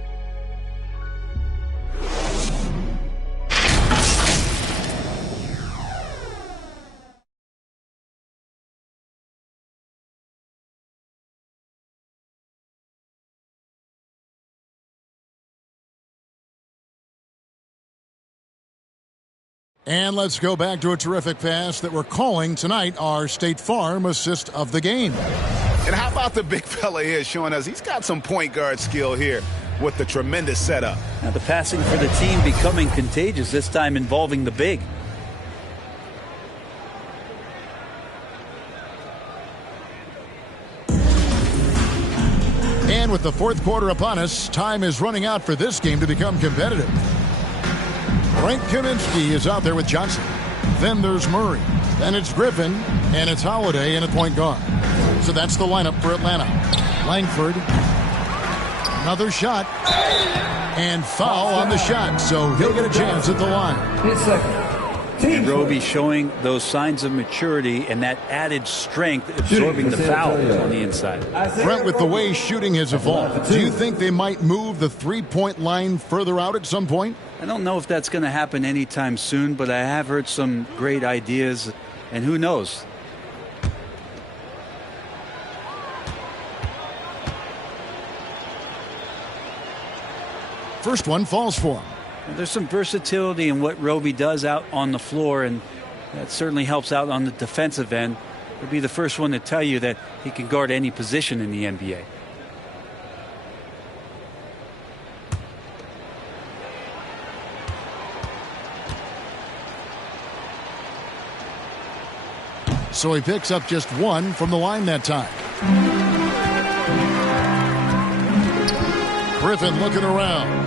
And let's go back to a terrific pass that we're calling tonight our State Farm assist of the game. And how about the big fella here showing us he's got some point guard skill here with the tremendous setup. Now the passing for the team becoming contagious, this time involving the big. And with the fourth quarter upon us, time is running out for this game to become competitive. Frank Kaminsky is out there with Johnson. Then there's Murray. Then it's Griffin. And it's Holiday in at point guard. So that's the lineup for Atlanta. Langford. Another shot. And foul on the shot. So he'll get a chance at the line. And Roby showing those signs of maturity and that added strength, absorbing the foul on the inside. Brent, with the way shooting has evolved, do you think they might move the three-point line further out at some point? I don't know if that's going to happen anytime soon, but I have heard some great ideas, and who knows? First one falls for him. There's some versatility in what Roby does out on the floor, and that certainly helps out on the defensive end. He'll be the first one to tell you that he can guard any position in the NBA. So he picks up just one from the line that time. Griffin looking around.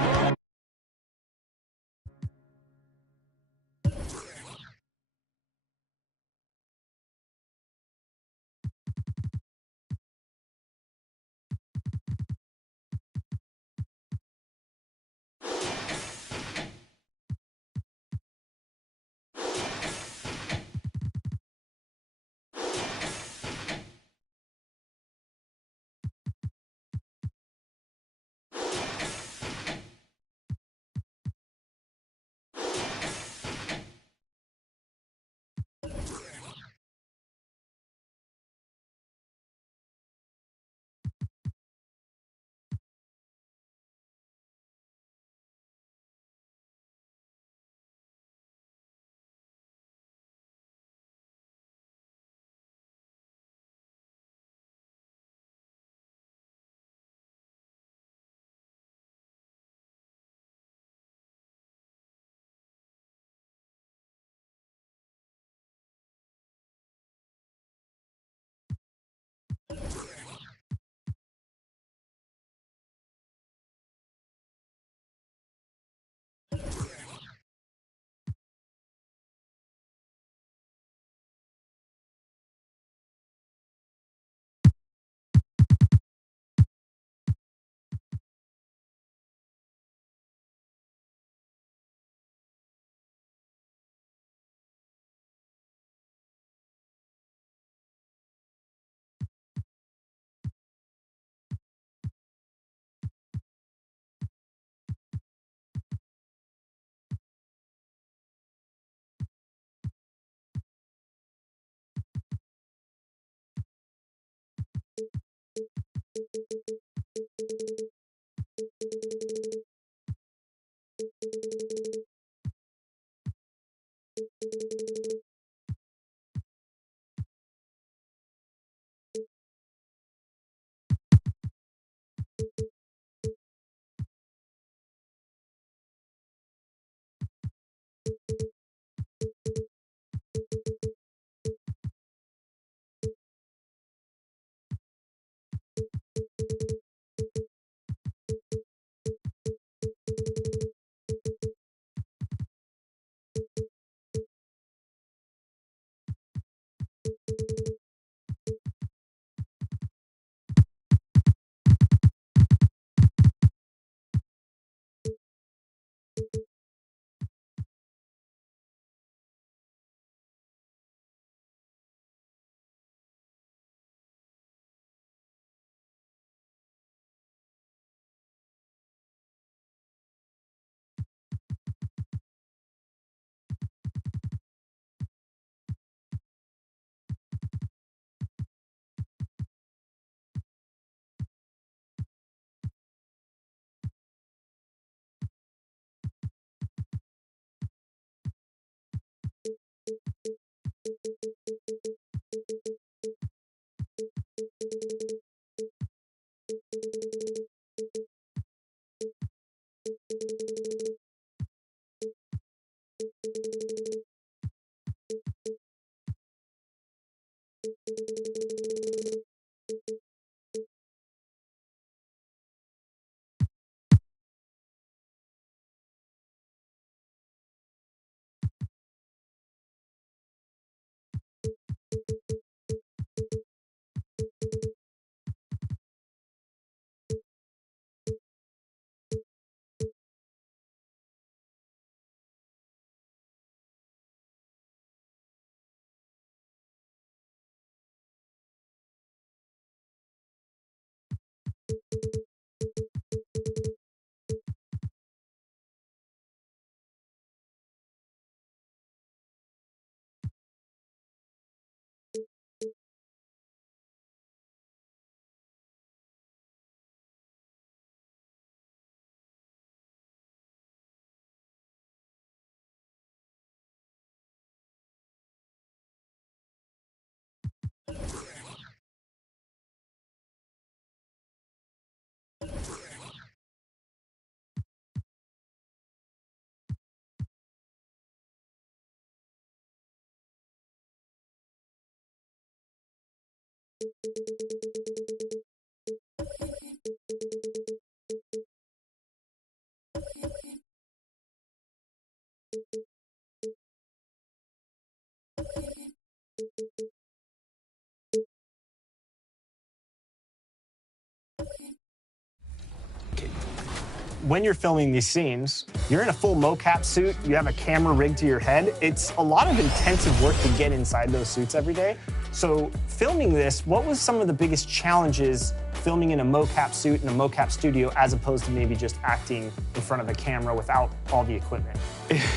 When you're filming these scenes, you're in a full mocap suit, you have a camera rigged to your head. It's a lot of intensive work to get inside those suits every day. So filming this, what was some of the biggest challenges filming in a mocap suit in a mocap studio as opposed to maybe just acting in front of a camera without all the equipment?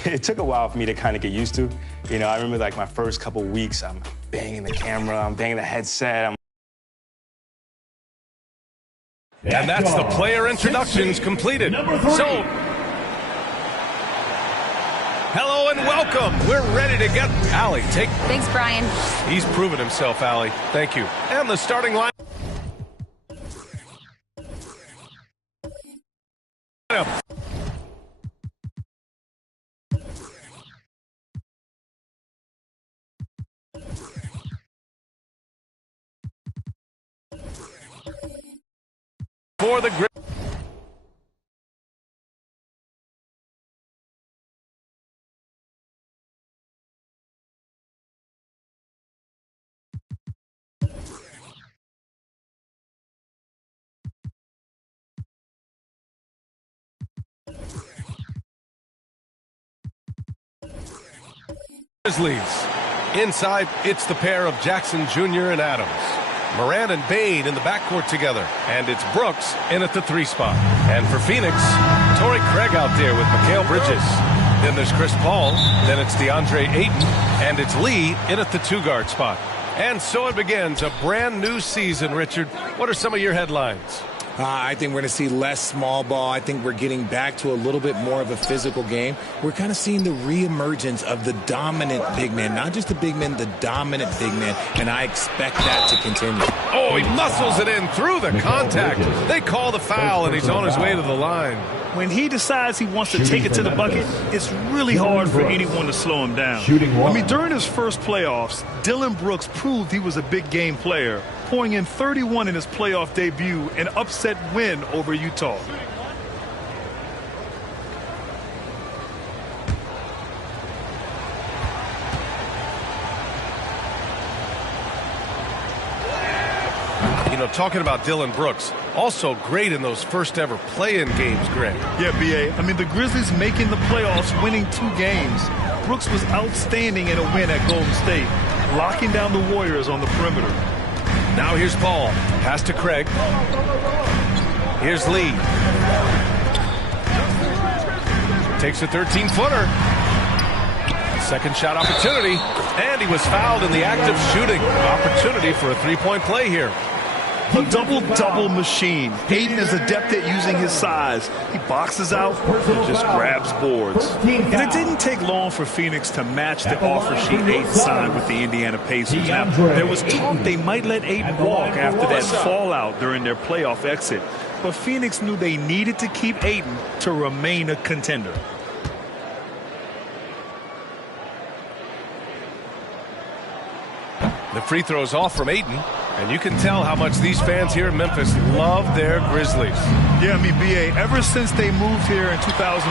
It took a while for me to kind of get used to. You know, I remember like my first couple weeks, I'm banging the camera, I'm banging the headset, And that's the player introductions completed. So, hello and welcome. We're ready to get Allie. Thanks, Brian. He's proven himself, Allie. Thank you. And the starting line. For the Grizzlies. Inside, it's the pair of Jackson Jr. and Adams. Morant and Bane in the backcourt together. And it's Brooks in at the 3 spot. And for Phoenix, Torrey Craig out there with Mikal Bridges. Then there's Chris Paul. Then it's DeAndre Ayton. And it's Lee in at the 2-guard spot. And so it begins, a brand new season, Richard. What are some of your headlines? I think we're going to see less small ball. I think we're getting back to a little bit more of a physical game. We're kind of seeing the reemergence of the dominant big man, not just the big man, the dominant big man, and I expect that to continue. Oh, he muscles it in through the contact. They call the foul, and he's on his way to the line. When he decides he wants to take it to the bucket, it's really hard for anyone to slow him down. I mean, during his first playoffs, Dillon Brooks proved he was a big game player, pouring in 31 in his playoff debut, an upset win over Utah. You know, talking about Dillon Brooks, also great in those first ever play-in games, Greg. Yeah, B.A. I mean, the Grizzlies making the playoffs, winning 2 games. Brooks was outstanding in a win at Golden State, locking down the Warriors on the perimeter. Now here's Paul. Pass to Craig. Here's Lee. Takes a 13-footer. Second shot opportunity. And he was fouled in the act of shooting. Opportunity for a 3-point play here. A double-double machine. Ayton is adept at using his size. He boxes out and just grabs boards. And it didn't take long for Phoenix to match the offer sheet Ayton signed with the Indiana Pacers. Now, there was talk they might let Ayton walk after that fallout during their playoff exit. But Phoenix knew they needed to keep Ayton to remain a contender. The free throw's off from Ayton, and you can tell how much these fans here in Memphis love their Grizzlies. Yeah, I mean, B.A., ever since they moved here in 2001,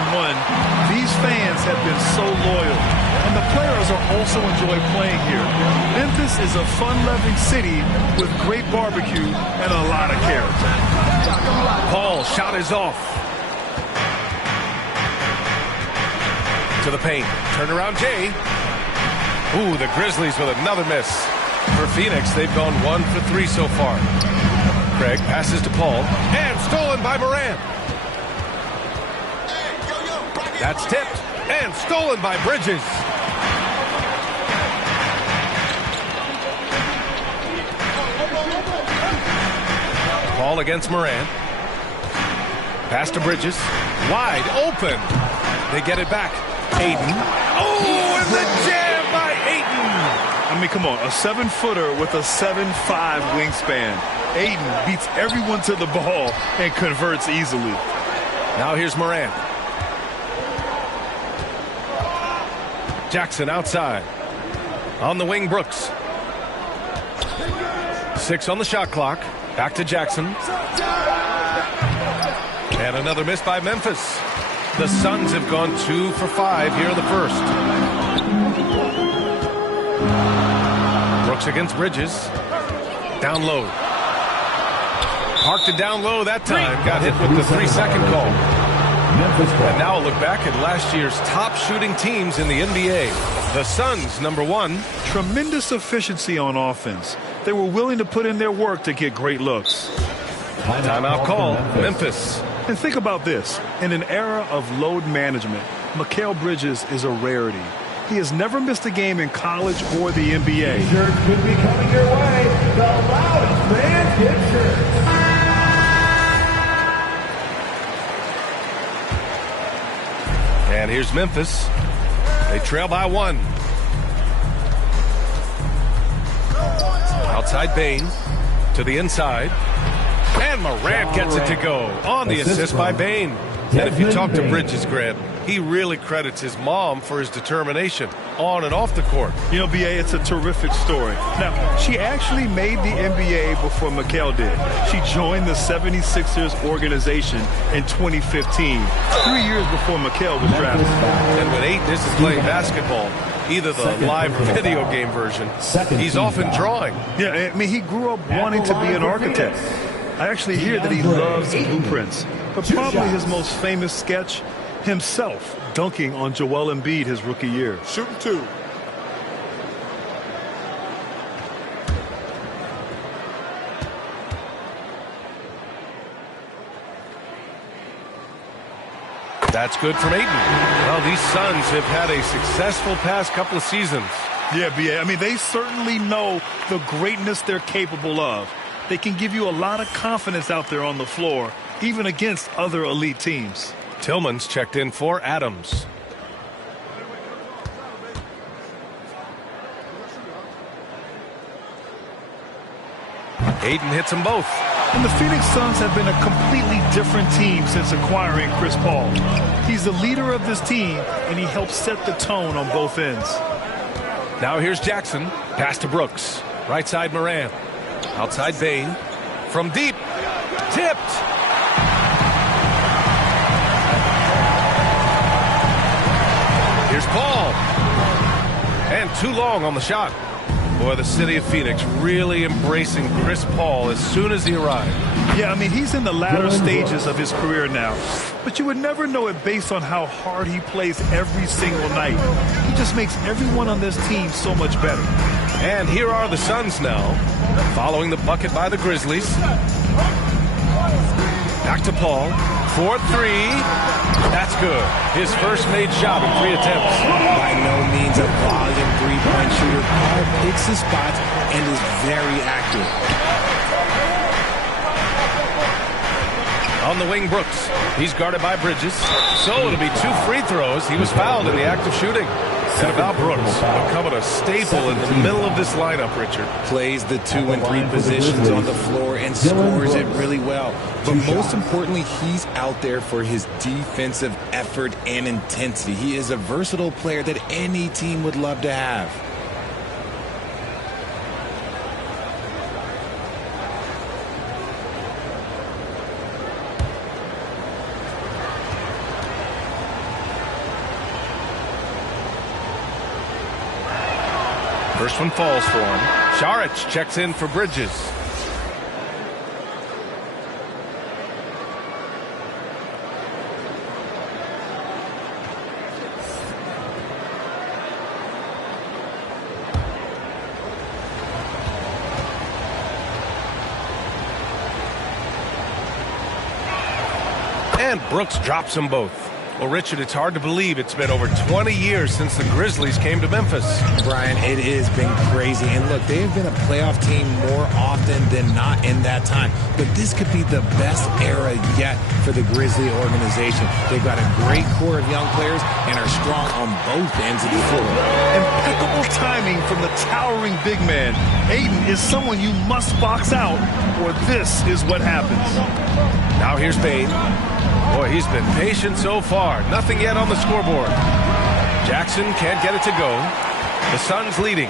these fans have been so loyal. And the players are also enjoy playing here. Memphis is a fun-loving city with great barbecue and a lot of character. Paul, shot is off. To the paint. Turnaround Jay. Ooh, the Grizzlies with another miss. For Phoenix, they've gone 1 for 3 so far. Craig passes to Paul, and stolen by Morant. That's tipped, and stolen by Bridges. Paul against Morant. Pass to Bridges. Wide open. They get it back. Ayton. Oh, and the jam by Ayton. I mean, come on, a 7-footer with a 7'5" wingspan. Ayton beats everyone to the ball and converts easily. Now here's Morant. Jackson outside. On the wing, Brooks. 6 on the shot clock. Back to Jackson. And another miss by Memphis. The Suns have gone 2 for 5 here in the first. Brooks against Bridges. Down low. Parked it down low that time. Got hit with the 3-second call. And now we'll look back at last year's top shooting teams in the NBA. The Suns, number 1. Tremendous efficiency on offense. They were willing to put in their work to get great looks. Timeout call, Memphis. And think about this. In an era of load management, Mikal Bridges is a rarity. He has never missed a game in college or the NBA. Shirts could be coming your way. The loudest fans get shirts. And here's Memphis. They trail by 1. Outside Bane to the inside. And Morant gets it to go on the assist by Bane. And if you talk to Bridges, Grant, he really credits his mom for his determination on and off the court. You know, B.A., it's a terrific story. Now, she actually made the NBA before Mikal did. She joined the 76ers organization in 2015, 3 years before Mikal was drafted. And when Ayton isn't playing basketball, either the live or video game version, he's often drawing. Yeah, I mean, he grew up wanting to be an architect. I actually hear that he loves blueprints, but probably his most famous sketch, himself dunking on Joel Embiid his rookie year. Shooting 2. That's good from Ayton. Well, these Suns have had a successful past couple of seasons. Yeah, B.A., I mean, they certainly know the greatness they're capable of. They can give you a lot of confidence out there on the floor, even against other elite teams. Tillman's checked in for Adams. Ayton hits them both. And the Phoenix Suns have been a completely different team since acquiring Chris Paul. He's the leader of this team, and he helps set the tone on both ends. Now here's Jackson. Pass to Brooks. Right side Morant. Outside Bane. From deep. Tipped. Here's Paul. And too long on the shot. Boy, the city of Phoenix really embracing Chris Paul as soon as he arrived. Yeah, I mean, he's in the latter stages of his career now. But you would never know it based on how hard he plays every single night. He just makes everyone on this team so much better. And here are the Suns now, following the bucket by the Grizzlies. Back to Paul. 4-3. That's good. His first made shot in 3 attempts. By no means a volume three-point shooter. Paul picks his spots and is very active. On the wing, Brooks. He's guarded by Bridges. So it'll be 2 free throws. He was fouled in the act of shooting. And about Brooks, becoming a staple in the middle of this lineup, Richard. Plays the 2 and 3 positions on the floor and scores it really well. But most importantly, he's out there for his defensive effort and intensity. He is a versatile player that any team would love to have. First one falls for him. Saric checks in for Bridges. And Brooks drops them both. Well, Richard, it's hard to believe it's been over 20 years since the Grizzlies came to Memphis. Brian, it has been crazy. And look, they have been a playoff team more often than not in that time. But this could be the best era yet for the Grizzly organization. They've got a great core of young players and are strong on both ends of the floor. Impeccable timing from the towering big man. Ayton is someone you must box out, or this is what happens. Now here's Bane. Boy, he's been patient so far. Nothing yet on the scoreboard. Jackson can't get it to go. The Suns leading.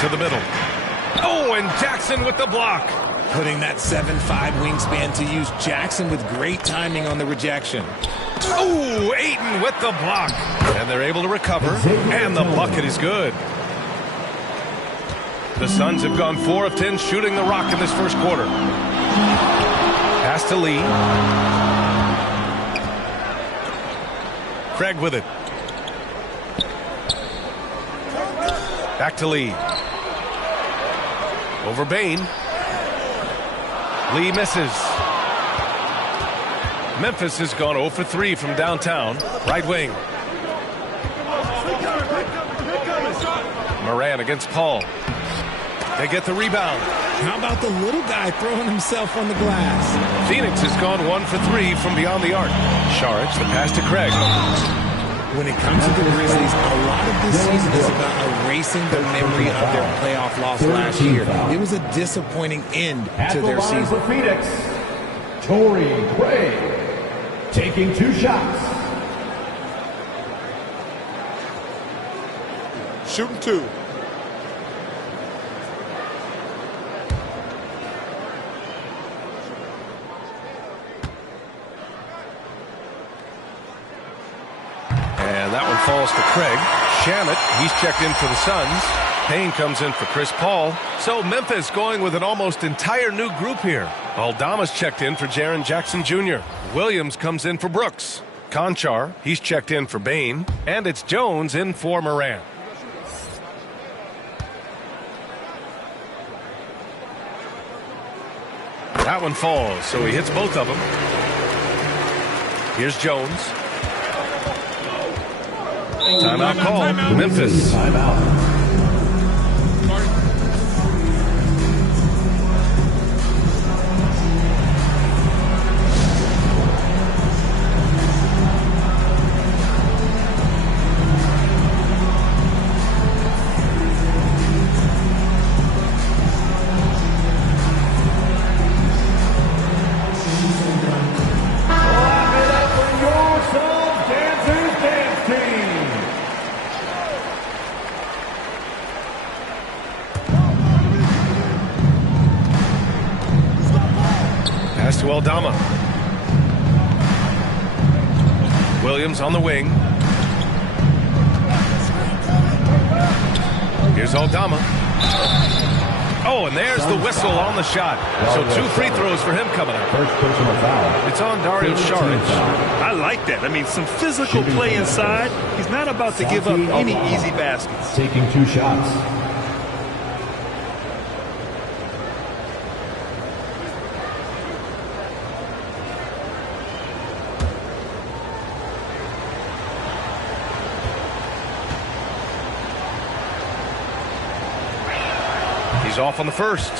To the middle. Oh, and Jackson with the block. Putting that 7'5 wingspan to use. Jackson with great timing on the rejection. Oh, Ayton with the block. And they're able to recover, and the bucket is good. The Suns have gone 4 of 10 shooting the rock in this first quarter. Pass to Lee. Craig with it. Back to Lee. Over Bain. Lee misses. Memphis has gone 0 for 3 from downtown. Right wing. Moran against Paul. They get the rebound. How about the little guy throwing himself on the glass? Phoenix has gone 1 for 3 from beyond the arc. Saric, the pass to Craig. When it comes to the Grizzlies, a lot of this season is about erasing the memory of their playoff loss last year. It was a disappointing end to their season. For Phoenix, Torrey Craig, taking 2 shots. Shooting 2. And that one falls to Craig. Shamet, he's checked in for the Suns. Payne comes in for Chris Paul. So Memphis going with an almost entire new group here. Aldama's checked in for Jaren Jackson Jr. Williams comes in for Brooks. Conchar, he's checked in for Bain. And it's Jones in for Moran. That one falls, so he hits both of them. Here's Jones. Timeout call. Memphis. Timeout. To Aldama. Williams on the wing. Here's Aldama. Oh, and there's the whistle on the shot. So 2 free throws for him coming up. First personal foul. It's on Dario Saric. I like that. I mean, some physical play inside. He's not about to give up any easy baskets. Taking 2 shots. He's off on the first.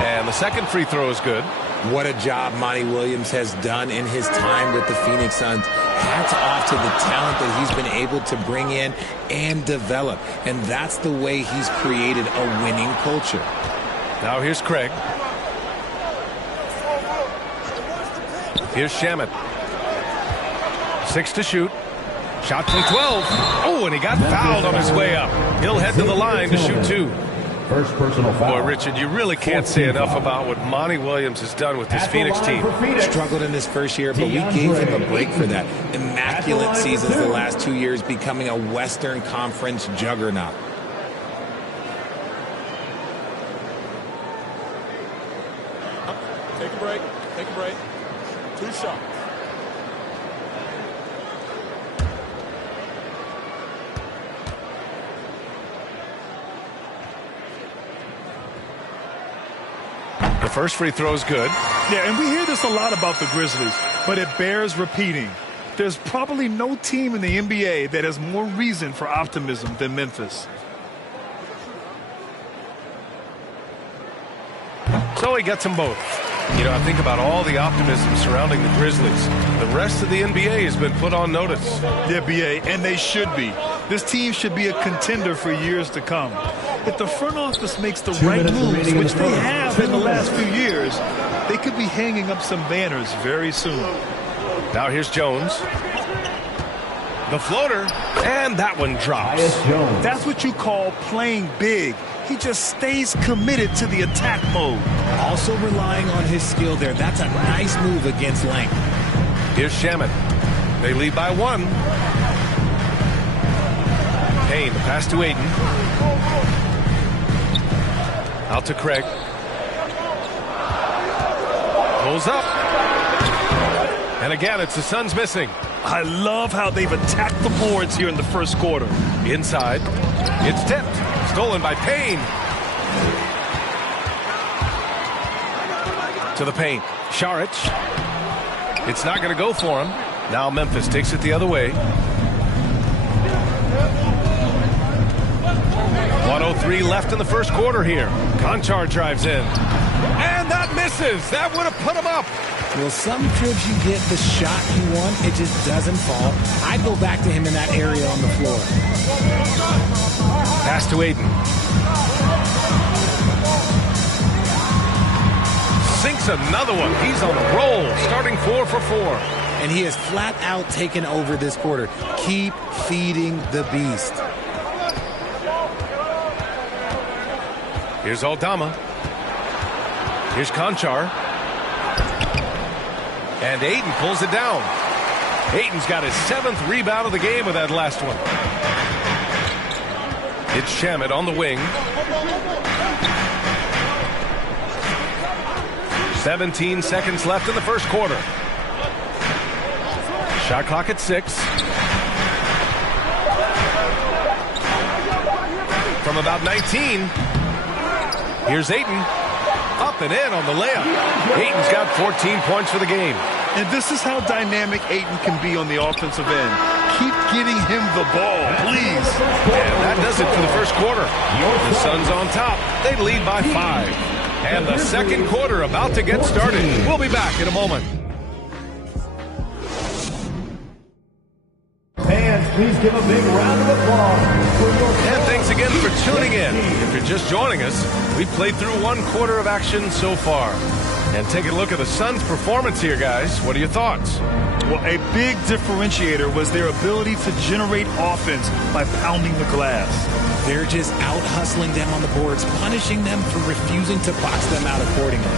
And the second free throw is good. What a job Monty Williams has done in his time with the Phoenix Suns. Hats off to the talent that he's been able to bring in and develop. And that's the way he's created a winning culture. Now here's Craig. Here's Shamet. 6 to shoot. Shot from 12. Oh, and he got fouled on his way up. He'll head to the line to shoot 2. First personal foul. Boy, Richard, you really can't say enough about what Monty Williams has done with this Phoenix team. Struggled in his first year, but we gave him a break for that. Immaculate seasons the last 2 years, becoming a Western Conference juggernaut. Take a break. Take a break. 2 shots. The first free throw is good. Yeah, and we hear this a lot about the Grizzlies, but it bears repeating. There's probably no team in the NBA that has more reason for optimism than Memphis. So he gets them both. You know, I think about all the optimism surrounding the Grizzlies. The rest of the NBA has been put on notice. Yeah, BA, and they should be. This team should be a contender for years to come. If the front office makes the right moves, which they have in the last few years, they could be hanging up some banners very soon. Now here's Jones. The floater, and that one drops. That's what you call playing big. He just stays committed to the attack mode. Also relying on his skill there. That's a nice move against length. Here's Shaman. They lead by 1. Payne, the pass to Ayton. Out to Craig. Pulls up. And again, it's the Suns missing. I love how they've attacked the boards here in the first quarter. Inside. It's tipped. Stolen by Payne. To the paint. Šarić. It's not going to go for him. Now Memphis takes it the other way. 1:03 left in the first quarter here. Konchar drives in. And that misses. That would have put him up. Well, some trips you get the shot you want, it just doesn't fall. I'd go back to him in that area on the floor. Pass to Ayton. Sinks another one. He's on a roll, starting 4 for 4. And he has flat out taken over this quarter. Keep feeding the beast. Here's Aldama. Here's Konchar. And Ayton pulls it down. Ayton's got his 7th rebound of the game with that last one. It's Shamet on the wing. 17 seconds left in the first quarter. Shot clock at 6. From about 19. Here's Ayton. Up and in on the layup. Ayton's got 14 points for the game. And this is how dynamic Ayton can be on the offensive end. Keep getting him the ball, please. And that does it for the first quarter. The Suns on top. They lead by 5. And the second quarter about to get started. We'll be back in a moment. Fans, please give a big round of applause for your... And thanks again for tuning in. If you're just joining us, we've played through 1 quarter of action so far. And take a look at the Suns' performance here, guys. What are your thoughts? Well, a big differentiator was their ability to generate offense by pounding the glass. They're just out-hustling them on the boards, punishing them for refusing to box them out accordingly.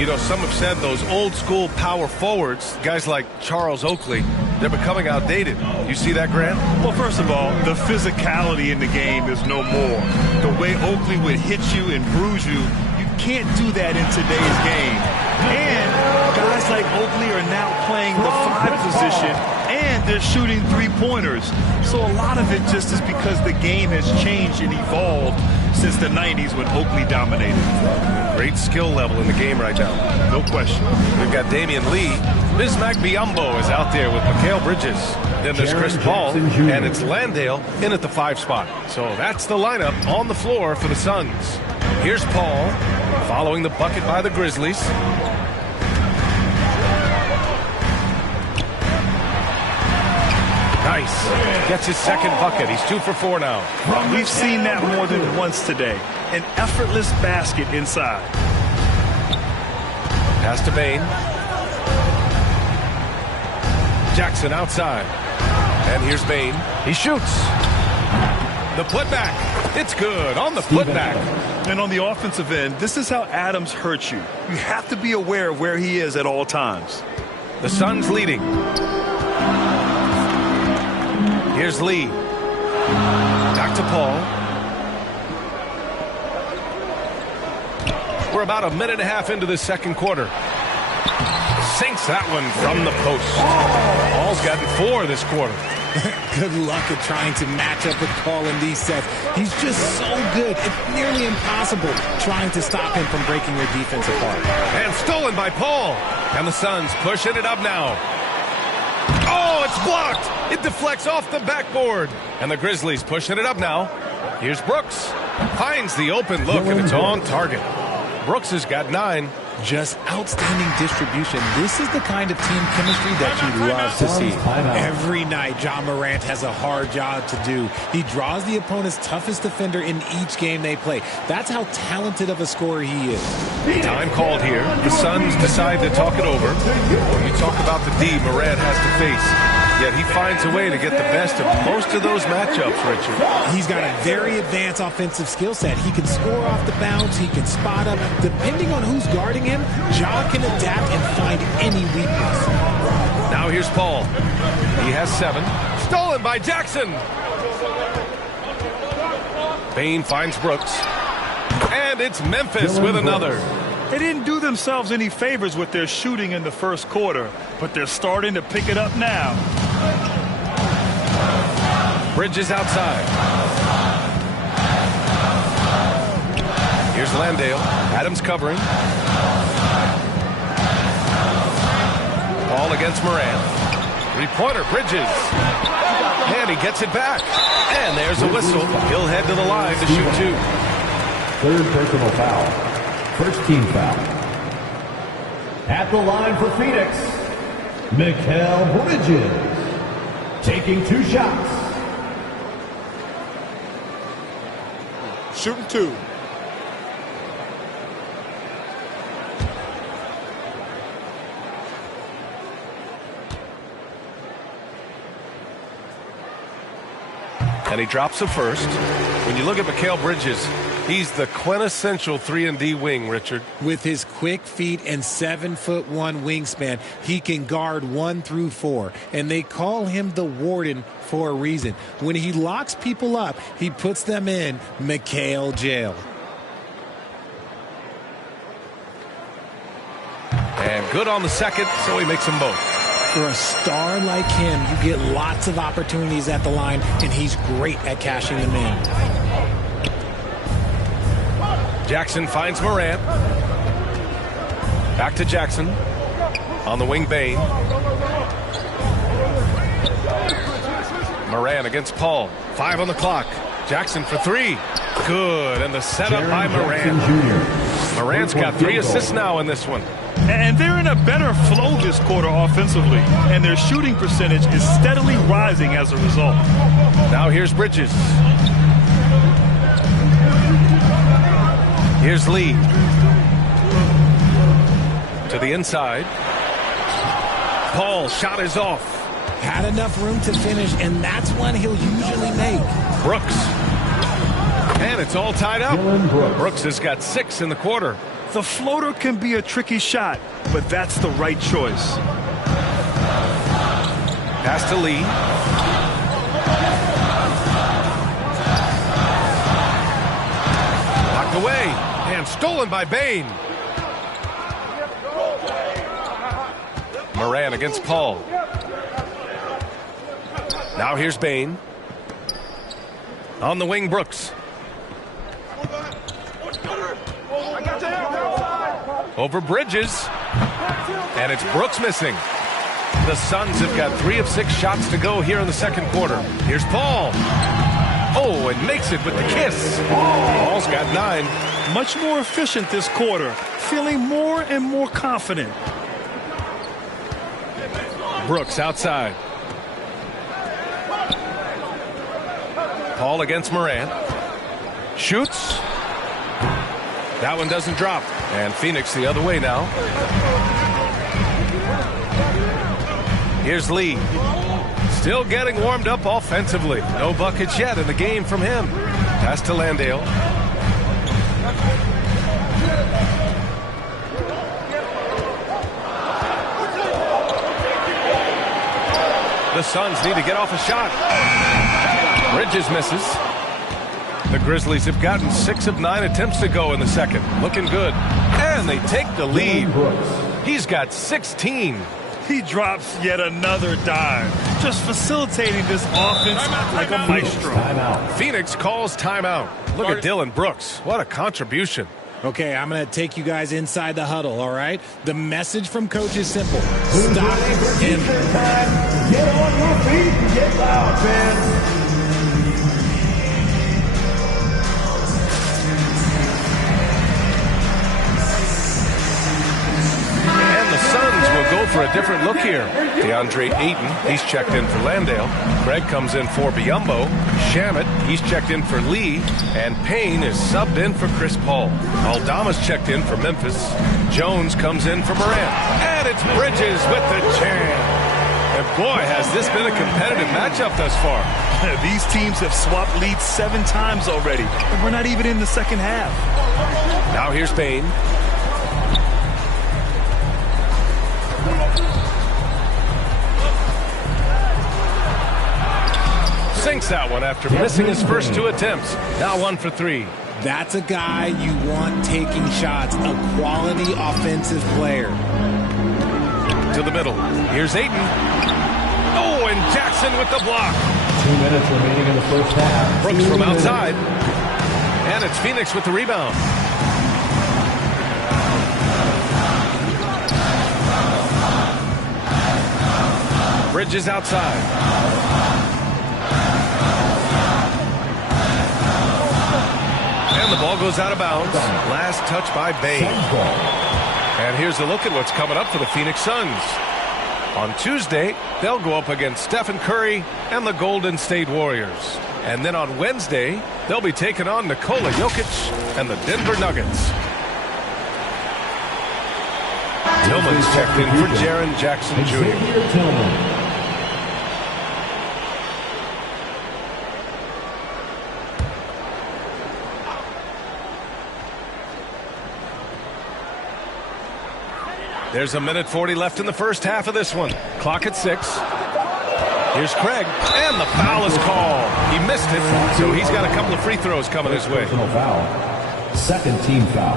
You know, some have said those old-school power forwards, guys like Charles Oakley, they're becoming outdated. You see that, Grant? Well, first of all, the physicality in the game is no more. The way Oakley would hit you and bruise you, you can't do that in today's game. And guys like Oakley are now playing the 5 position, and they're shooting 3-pointers. So a lot of it just is because the game has changed and evolved since the 90s when Oakley dominated. Great skill level in the game right now. No question. We've got Damian Lee. Bismack Biyombo is out there with Mikal Bridges. Then there's Chris Paul, and it's Landale in at the 5 spot. So that's the lineup on the floor for the Suns. Here's Paul, following the bucket by the Grizzlies. Nice. Gets his second bucket. He's 2 for 4 now. We've seen that more than once today. An effortless basket inside. Pass to Bane. Jackson outside. And here's Bane. He shoots. The putback. It's good on the putback. And on the offensive end, this is how Adams hurts you. You have to be aware of where he is at all times. The Suns leading. Here's Lee. Back to Paul. We're about a minute and a half into the second quarter. Sinks that one from the post. Paul's gotten 4 this quarter. Good luck at trying to match up with Paul in these sets. He's just so good. It's nearly impossible trying to stop him from breaking your defense apart. And stolen by Paul. And the Suns pushing it up now. Oh, it's blocked. It deflects off the backboard. And the Grizzlies pushing it up now. Here's Brooks. Finds the open look, and it's on target. Brooks has got 9. just outstanding distribution. This is the kind of team chemistry that you love to see. Every night, Ja Morant has a hard job to do. He draws the opponent's toughest defender in each game they play. That's how talented of a scorer he is. Time called here. The Suns decide to talk it over. When you talk about the D Morant has to face, yet he finds a way to get the best of most of those matchups, Richard. He's got a very advanced offensive skill set. He can score off the bounce. He can spot up. Depending on who's guarding him, Ja can adapt and find any weakness. Now here's Paul. He has 7. Stolen by Jackson. Bane finds Brooks. And it's Memphis with another. They didn't do themselves any favors with their shooting in the first quarter, but they're starting to pick it up now. Bridges outside. Here's Landale. Adams covering. Ball against Morant. 3-pointer, Bridges. And he gets it back. And there's a whistle. He'll head to the line to shoot 2. Third personal foul. First team foul. At the line for Phoenix, Mikal Bridges, taking 2 shots. Shooting 2. And he drops the first. When you look at Mikal Bridges, he's the quintessential 3-and-D wing, Richard. With his quick feet and 7'1" wingspan, he can guard 1 through 4. And they call him the Warden for a reason. When he locks people up, he puts them in Mikal jail. And good on the second, so he makes them both. For a star like him, you get lots of opportunities at the line, and he's great at cashing them in. Jackson finds Morant. Back to Jackson. On the wing, Bane. Morant against Paul. 5 on the clock. Jackson for 3. Good, and the setup by Morant. Morant's got 3 assists now in this one. And they're in a better flow this quarter offensively, and their shooting percentage is steadily rising as a result. Now here's Bridges. Here's Lee. To the inside. Paul, shot is off. Had enough room to finish, and that's one he'll usually make. Brooks. And it's all tied up. Brooks has got 6 in the quarter. The floater can be a tricky shot, but that's the right choice. Pass to Lee. Knocked away and stolen by Bane. Morant against Paul. Now here's Bane. On the wing, Brooks. Over Bridges. And it's Brooks missing. The Suns have got 3 of 6 shots to go here in the second quarter. Here's Paul. Oh, and makes it with the kiss. Paul's got 9. Much more efficient this quarter. Feeling more and more confident. Brooks outside. Paul against Morant. Shoots. That one doesn't drop. And Phoenix the other way now. Here's Lee. Still getting warmed up offensively. No buckets yet in the game from him. Pass to Landale. The Suns need to get off a shot. Bridges misses. The Grizzlies have gotten 6 of 9 attempts to go in the second. Looking good. And they take the lead. He's got 16. He drops yet another dive. Just facilitating this offense like a maestro. Phoenix calls timeout. Look at Dylan Brooks. What a contribution. Okay, I'm going to take you guys inside the huddle, all right? The message from Coach is simple. Stop him. Get on your feet and get loud, fans. for a different look here. DeAndre Ayton, he's checked in for Landale. Craig comes in for Biyombo. Shamet, he's checked in for Lee. And Payne is subbed in for Chris Paul. Aldama's checked in for Memphis. Jones comes in for Morant. And it's Bridges with the jam. And boy, has this been a competitive matchup thus far. These teams have swapped leads 7 times already, and we're not even in the second half. Now here's Payne. Sinks that one after missing his first 2 attempts. Now 1 for 3. That's a guy you want taking shots, a quality offensive player. To the middle. Here's Ayton. Oh, and Jackson with the block. 2 minutes remaining in the first half. Brooks from outside. And it's Phoenix with the rebound. Bridges outside. And the ball goes out of bounds. Last touch by Bane. And here's a look at what's coming up for the Phoenix Suns. On Tuesday, they'll go up against Stephen Curry and the Golden State Warriors. And then on Wednesday, they'll be taking on Nikola Jokic and the Denver Nuggets. Tillman's checked in for Jaren Jackson Jr. There's 1:40 left in the first half of this one. Clock at 6. Here's Craig, and the foul is called. He missed it, so he's got a couple of free throws coming his way. Foul. Second team foul.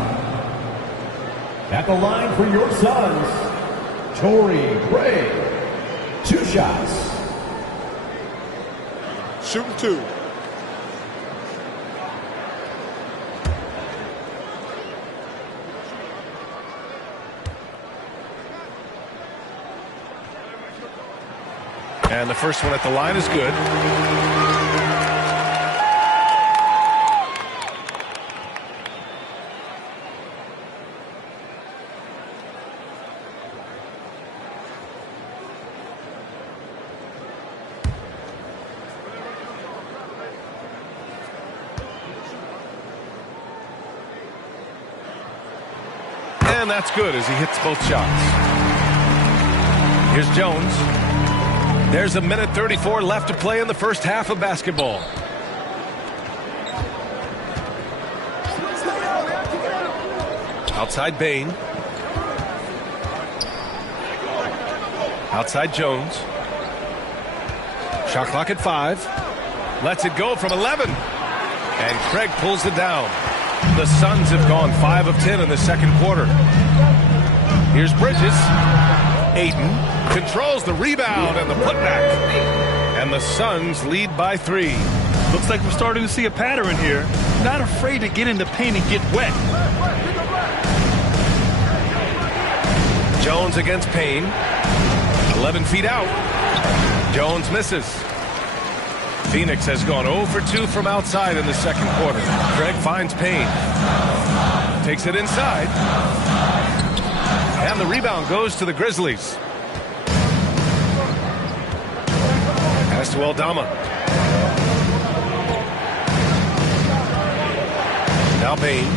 At the line for your Suns, Torrey Craig. 2 shots. Shooting 2. And the first one at the line is good. And that's good as he hits both shots. Here's Jones. There's 1:34 left to play in the first half of basketball. Outside Bane. Outside Jones. Shot clock at 5. Lets it go from 11. And Craig pulls it down. The Suns have gone 5 of 10 in the second quarter. Here's Bridges. Ayton controls the rebound and the putback. And the Suns lead by 3. Looks like we're starting to see a pattern here. Not afraid to get in the paint and get wet. Jones against Payne. 11 feet out. Jones misses. Phoenix has gone 0 for 2 from outside in the second quarter. Craig finds Payne. Takes it inside. And the rebound goes to the Grizzlies. Pass to Aldama. Now Payne.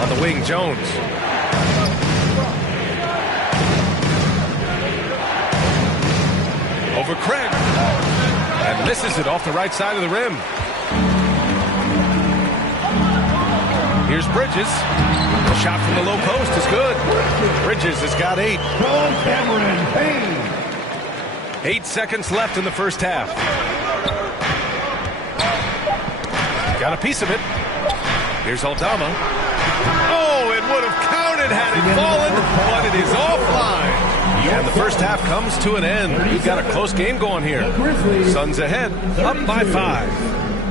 On the wing, Jones. Over Craig. And misses it off the right side of the rim. Here's Bridges. The shot from the low post is good. Bridges has got 8. Cameron Payne. 8 seconds left in the first half. Got a piece of it. Here's Aldama. Oh, it would have counted had it fallen, but it is offline. And the first half comes to an end. We've got a close game going here. Suns ahead, up by 5.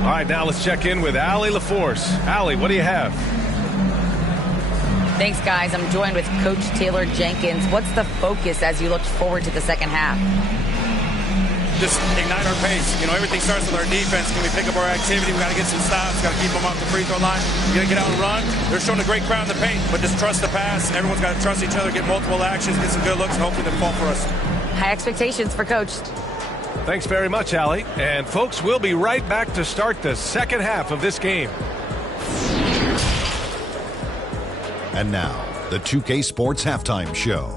All right, now let's check in with Allie LaForce. Allie, what do you have? Thanks, guys. I'm joined with Coach Taylor Jenkins. What's the focus as you look forward to the second half? just ignite our pace. Everything starts with our defense. Can we pick up our activity? We got to get some stops. Got to keep them off the free throw line. We got to get out and run. They're showing a great crowd in the paint, but just trust the pass. Everyone's got to trust each other, get multiple actions, get some good looks, and hopefully they fall for us. High expectations for Coach. Thanks very much, Allie. And folks, we'll be right back to start the second half of this game. And now, the 2K Sports Halftime Show.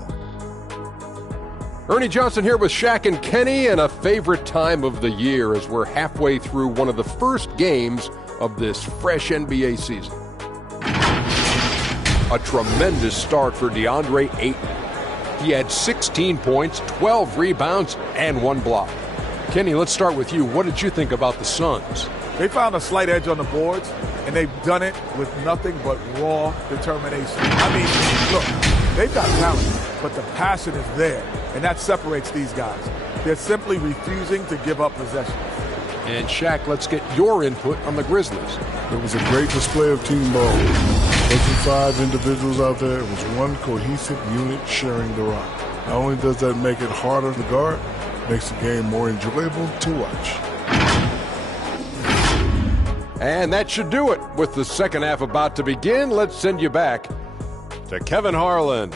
Ernie Johnson here with Shaq and Kenny, and a favorite time of the year as we're halfway through one of the first games of this fresh NBA season. A tremendous start for DeAndre Ayton. He had 16 points, 12 rebounds, and 1 block. Kenny, let's start with you. What did you think about the Suns? They found a slight edge on the boards, and they've done it with nothing but raw determination. I mean, look, they've got talent, but the passion is there, and that separates these guys. They're simply refusing to give up possessions. And Shaq, let's get your input on the Grizzlies. It was a great display of team ball. It wasn't 5 individuals out there. It was one cohesive unit sharing the rock. Not only does that make it harder to guard, it makes the game more enjoyable to watch. And that should do it. With the second half about to begin, let's send you back to Kevin Harlan.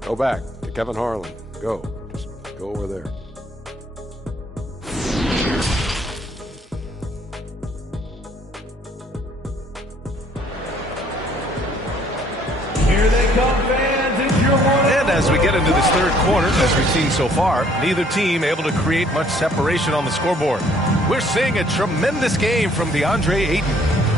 Go back to Kevin Harlan. Go. Just go over there. Here they come, fans. It's your one. And as we get into this third quarter, as we've seen so far, neither team able to create much separation on the scoreboard. We're seeing a tremendous game from DeAndre Ayton.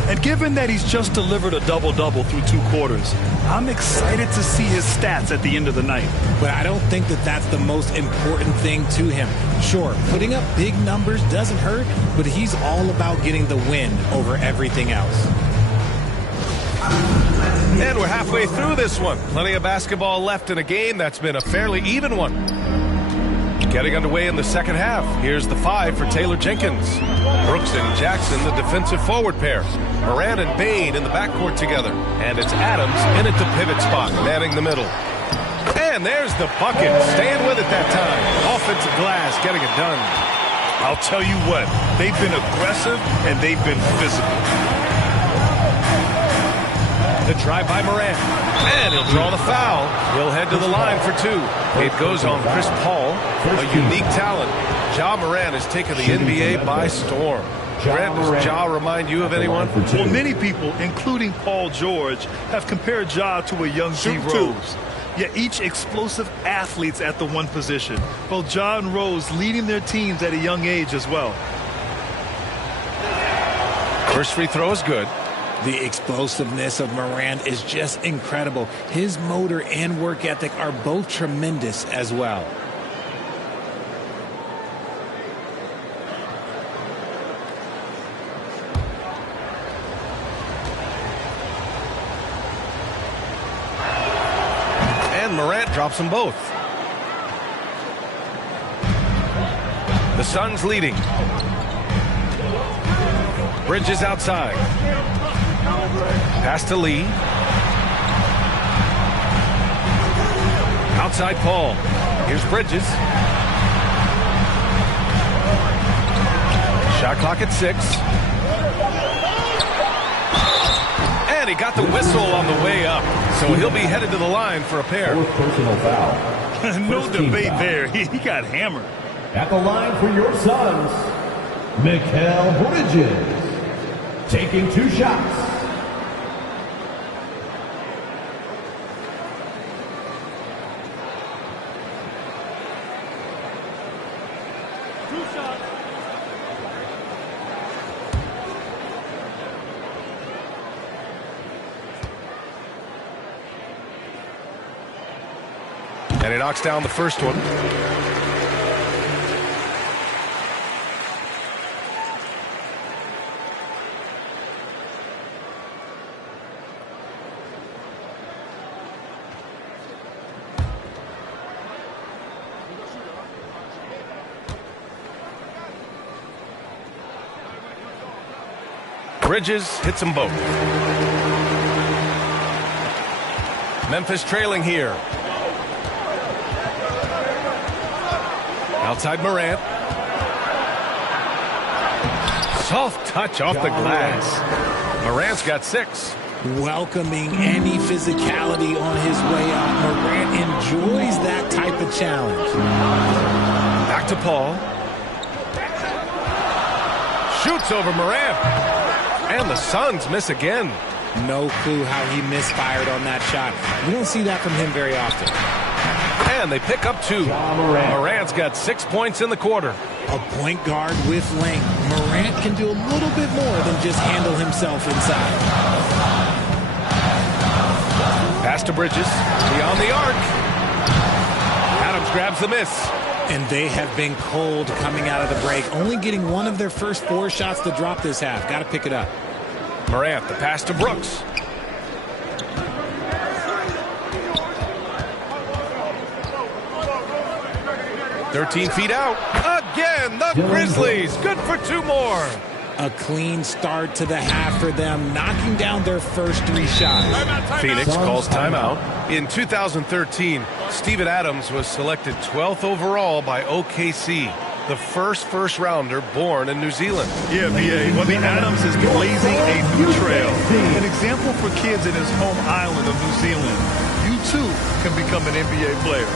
And given that he's just delivered a double-double through 2 quarters, I'm excited to see his stats at the end of the night. But I don't think that that's the most important thing to him. Sure, putting up big numbers doesn't hurt, but he's all about getting the win over everything else. And we're halfway through this one. Plenty of basketball left in a game that's been a fairly even one. Getting underway in the second half. Here's the 5 for Taylor Jenkins. Brooks and Jackson, the defensive forward pair. Morant and Bane in the backcourt together. And it's Adams in at the pivot spot, manning the middle. And there's the bucket. Staying with it that time. Offensive glass, getting it done. I'll tell you what, they've been aggressive and they've been physical. The drive by Morant. And he'll draw the foul. He'll head to the line for 2. It goes on Chris Paul, a unique talent. Ja Morant has taken the NBA by storm. Grant, does Ja remind you of anyone? Well, many people, including Paul George, have compared Ja to a young D. Rose. Yet each explosive athletes at the one position. Both Ja and Rose leading their teams at a young age as well. First free throw is good. The explosiveness of Morant is just incredible. His motor and work ethic are both tremendous as well. And Morant drops them both. The Suns leading. Bridges outside. Pass to Lee. Outside Paul. Here's Bridges. Shot clock at 6. And he got the whistle on the way up. So he'll be headed to the line for a pair. Personal foul. No debate there. He got hammered. At the line for your Suns, Mikal Bridges. Taking 2 shots. And he knocks down the first one. Bridges hits them both. Memphis trailing here. Outside Morant. Soft touch off the glass. Morant's got 6. Welcoming any physicality on his way out. Morant enjoys that type of challenge. Back to Paul. Shoots over Morant. And the Suns miss again. No clue how he misfired on that shot. You don't see that from him very often. And they pick up 2. Morant's got 6 points in the quarter. A point guard with length. Morant can do a little bit more than just handle himself inside. Pass to Bridges. Beyond the arc. Adams grabs the miss. And they have been cold coming out of the break. Only getting one of their first 4 shots to drop this half. Got to pick it up. Morant, the pass to Brooks. "13 feet out. Again, the Grizzlies. Good for 2 more. A clean start to the half for them, knocking down their first 3 shots. Phoenix calls timeout. In 2013, Steven Adams was selected 12th overall by OKC. The first rounder born in New Zealand. Yeah, B.A. Well, the Adams is blazing a new trail. An example for kids in his home island of New Zealand. You, too, can become an NBA player.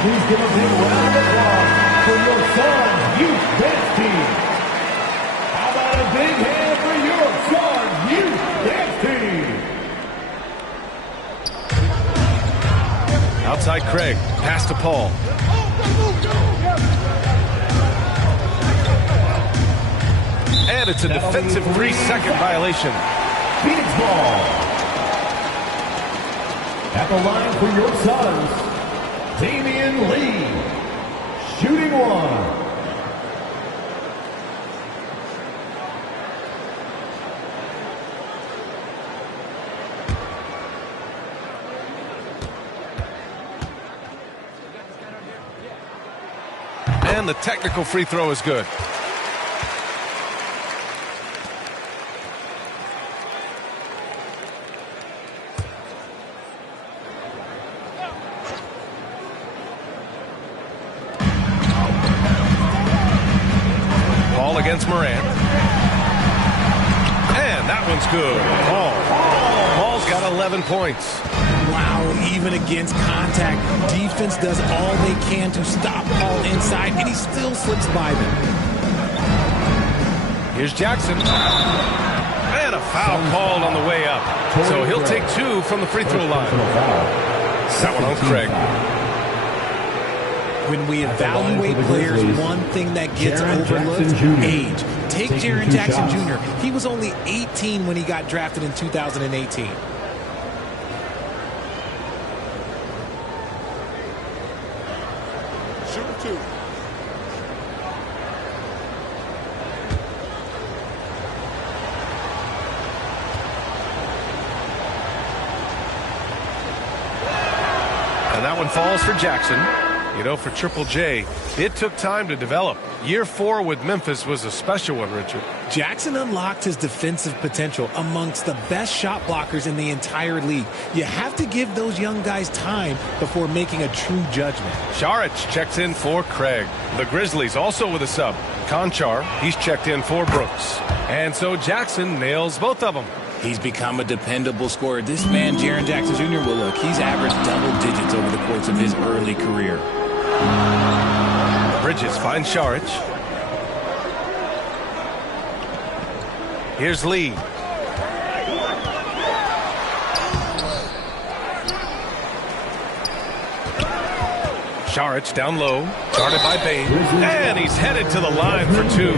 Please give a big round of applause for your Suns Youth Dance Team. How about a big hand for your Suns Youth Dance Team? Outside Craig. Pass to Paul. And it's a defensive 3-second violation. Phoenix ball. At the line for your Suns, Damian Lee, shooting 1. And the technical free throw is good. Against Morant. And that one's good. Paul's got 11 points. Wow, even against contact, defense does all they can to stop Paul inside, and he still slips by them. Here's Jackson. And a foul called on the way up. So he'll take 2 from the free throw line. That one on Craig. When we evaluate players, one thing that gets overlooked, age. Take Jaren Jackson Jr. He was only 18 when he got drafted in 2018. Shooting 2. And that one falls for Jackson. You know, for Triple J, it took time to develop. Year 4 with Memphis was a special one, Richard. Jackson unlocked his defensive potential amongst the best shot blockers in the entire league. You have to give those young guys time before making a true judgment. Šarić checks in for Craig. The Grizzlies also with a sub. Konchar, he's checked in for Brooks. And so Jackson nails both of them. He's become a dependable scorer. This man, Jaren Jackson Jr., well, look, he's averaged double digits over the course of his early career. Bridges finds Šarić. Here's Lee. Šarić down low, guarded by Bane, and he's headed to the line for 2.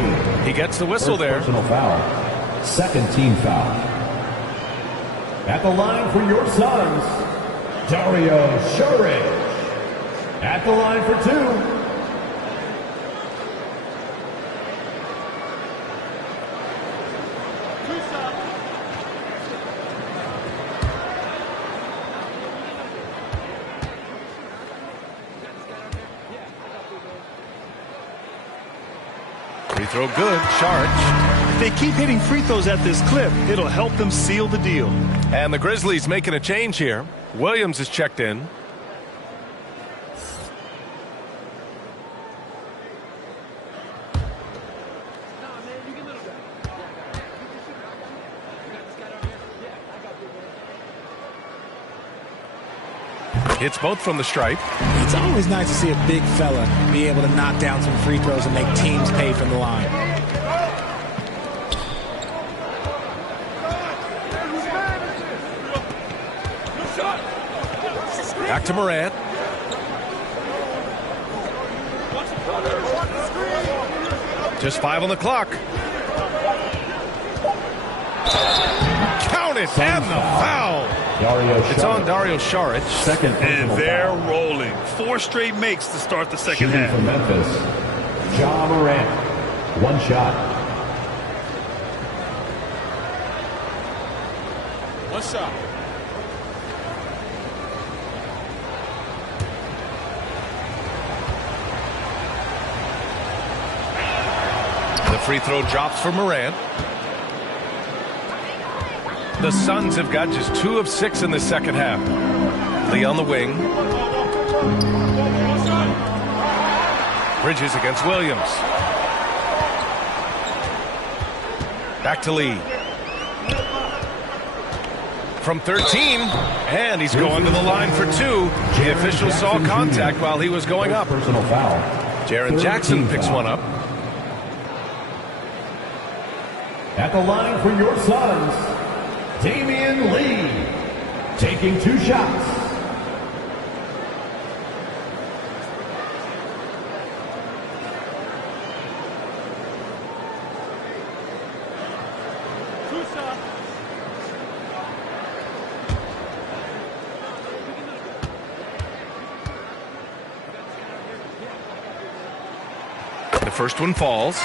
He gets the whistle there. Personal foul. Second team foul. At the line for your Suns, Dario Šarić. At the line for 2. Free throw good, Šarić. If they keep hitting free throws at this clip, it'll help them seal the deal. And the Grizzlies making a change here. Williams is checked in. Hits both from the stripe. It's always nice to see a big fella be able to knock down some free throws and make teams pay from the line. Back to Morant. Just 5 on the clock. Count it, and the foul. It's on Dario Šarić. Second, and they're rolling. 4 straight makes to start the second half. From Memphis, Ja Morant. 1 shot. One shot. The free throw drops for Morant. The Suns have got just 2 of 6 in the second half. Lee on the wing. Bridges against Williams. Back to Lee. From 13, and he's going to the line for 2. The official saw contact while he was going up. Personal foul. Jaren Jackson picks one up. At the line for your Suns, Damian Lee, taking 2 shots. The first one falls.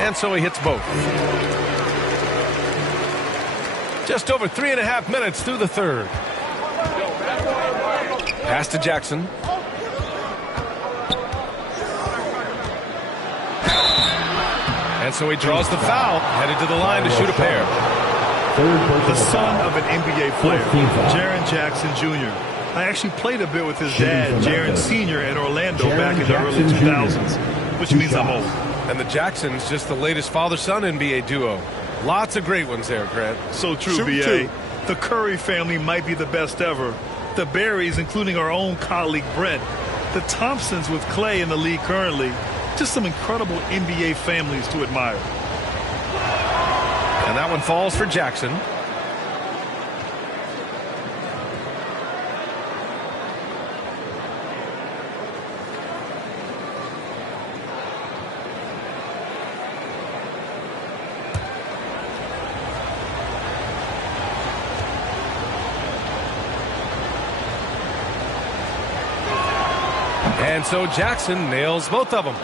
And so he hits both. Just over 3.5 minutes through the third. Pass to Jackson. And so he draws the foul, headed to the line to shoot a pair. The son of an NBA player, Jaren Jackson Jr. I actually played a bit with his dad, Jaren Sr. at Orlando back in the early 2000s, which means I'm old. And the Jacksons, just the latest father-son NBA duo. Lots of great ones there, Grant. So true, B.A. The Curry family might be the best ever. The Berrys, including our own colleague Brent. The Thompsons with Clay in the league currently. Just some incredible NBA families to admire. And that one falls for Jackson. And so Jackson nails both of them.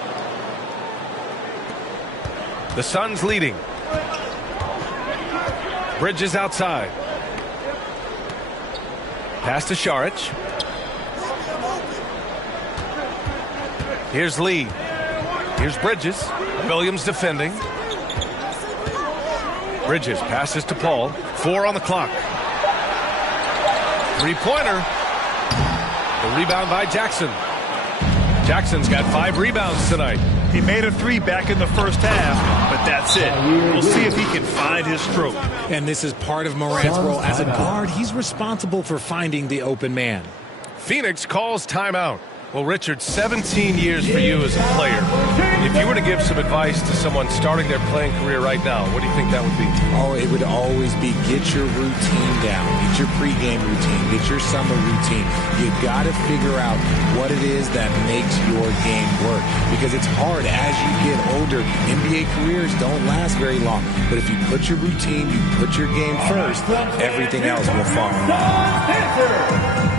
The Suns leading. Bridges outside. Pass to Šarić. Here's Lee. Here's Bridges. Williams defending. Bridges passes to Paul. 4 on the clock. Three-pointer. The rebound by Jackson. Jackson's got 5 rebounds tonight. He made a 3 back in the first half, but that's it. We'll see if he can find his stroke. And this is part of Morant's role. As a guard, he's responsible for finding the open man. Phoenix calls timeout. Well, Richard, 17 years for you as a player. If you were to give some advice to someone starting their playing career right now, what do you think that would be? Oh, it would always be get your routine down. Get your pregame routine. Get your summer routine. You got to figure out what it is that makes your game work. Because it's hard as you get older. NBA careers don't last very long. But if you put your routine, you put your game first, everything else will fall in line.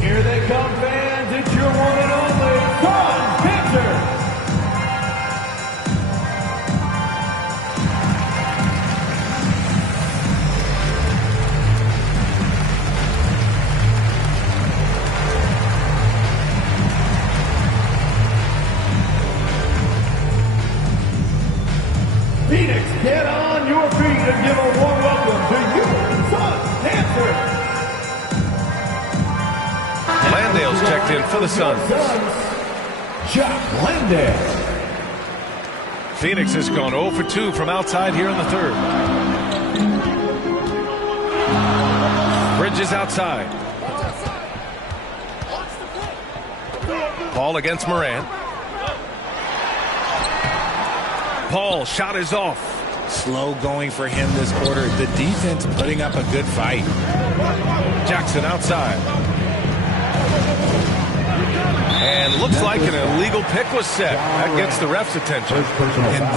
Here they come, fans. It's your one and only Son Panther. Phoenix, get on your feet and give a warm welcome to your Son Panther. Landale's checked in for the Suns. Jock Landale. Phoenix has gone 0 for 2 from outside here in the third. Bridges outside. Paul against Morant. Paul, shot is off. Slow going for him this quarter. The defense putting up a good fight. Jackson outside. And looks like an illegal pick was set. That gets the ref's attention. And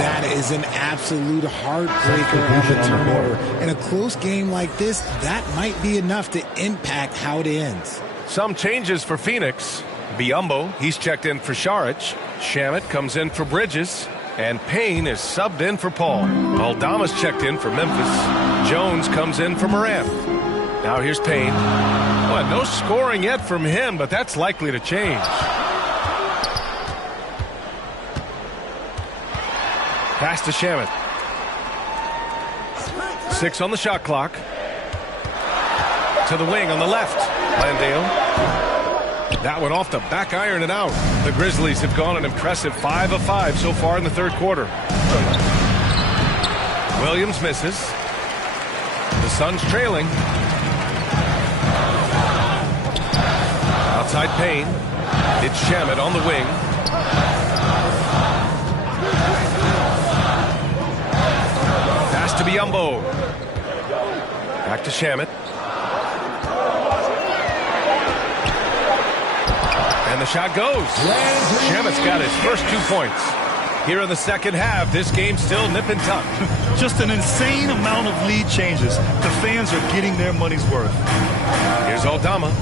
that is an absolute heartbreaker of a turnover. In a close game like this, that might be enough to impact how it ends. Some changes for Phoenix. Biyombo, he's checked in for Saric. Shamet comes in for Bridges. And Payne is subbed in for Paul. Aldama's checked in for Memphis. Jones comes in for Morant. Now here's Payne. Well, no scoring yet from him, but that's likely to change. Pass to Shamet. 6 on the shot clock. To the wing on the left. Landale. That one off the back iron and out. The Grizzlies have gone an impressive 5 of 5 so far in the third quarter. Williams misses. The Suns trailing. Outside Payne. It's Shamet on the wing. Pass to Biyombo. Back to Shamet. And the shot goes. Shamet's got his first 2 points. Here in the second half, this game's still nip and tuck. Just an insane amount of lead changes. The fans are getting their money's worth. Here's Aldama.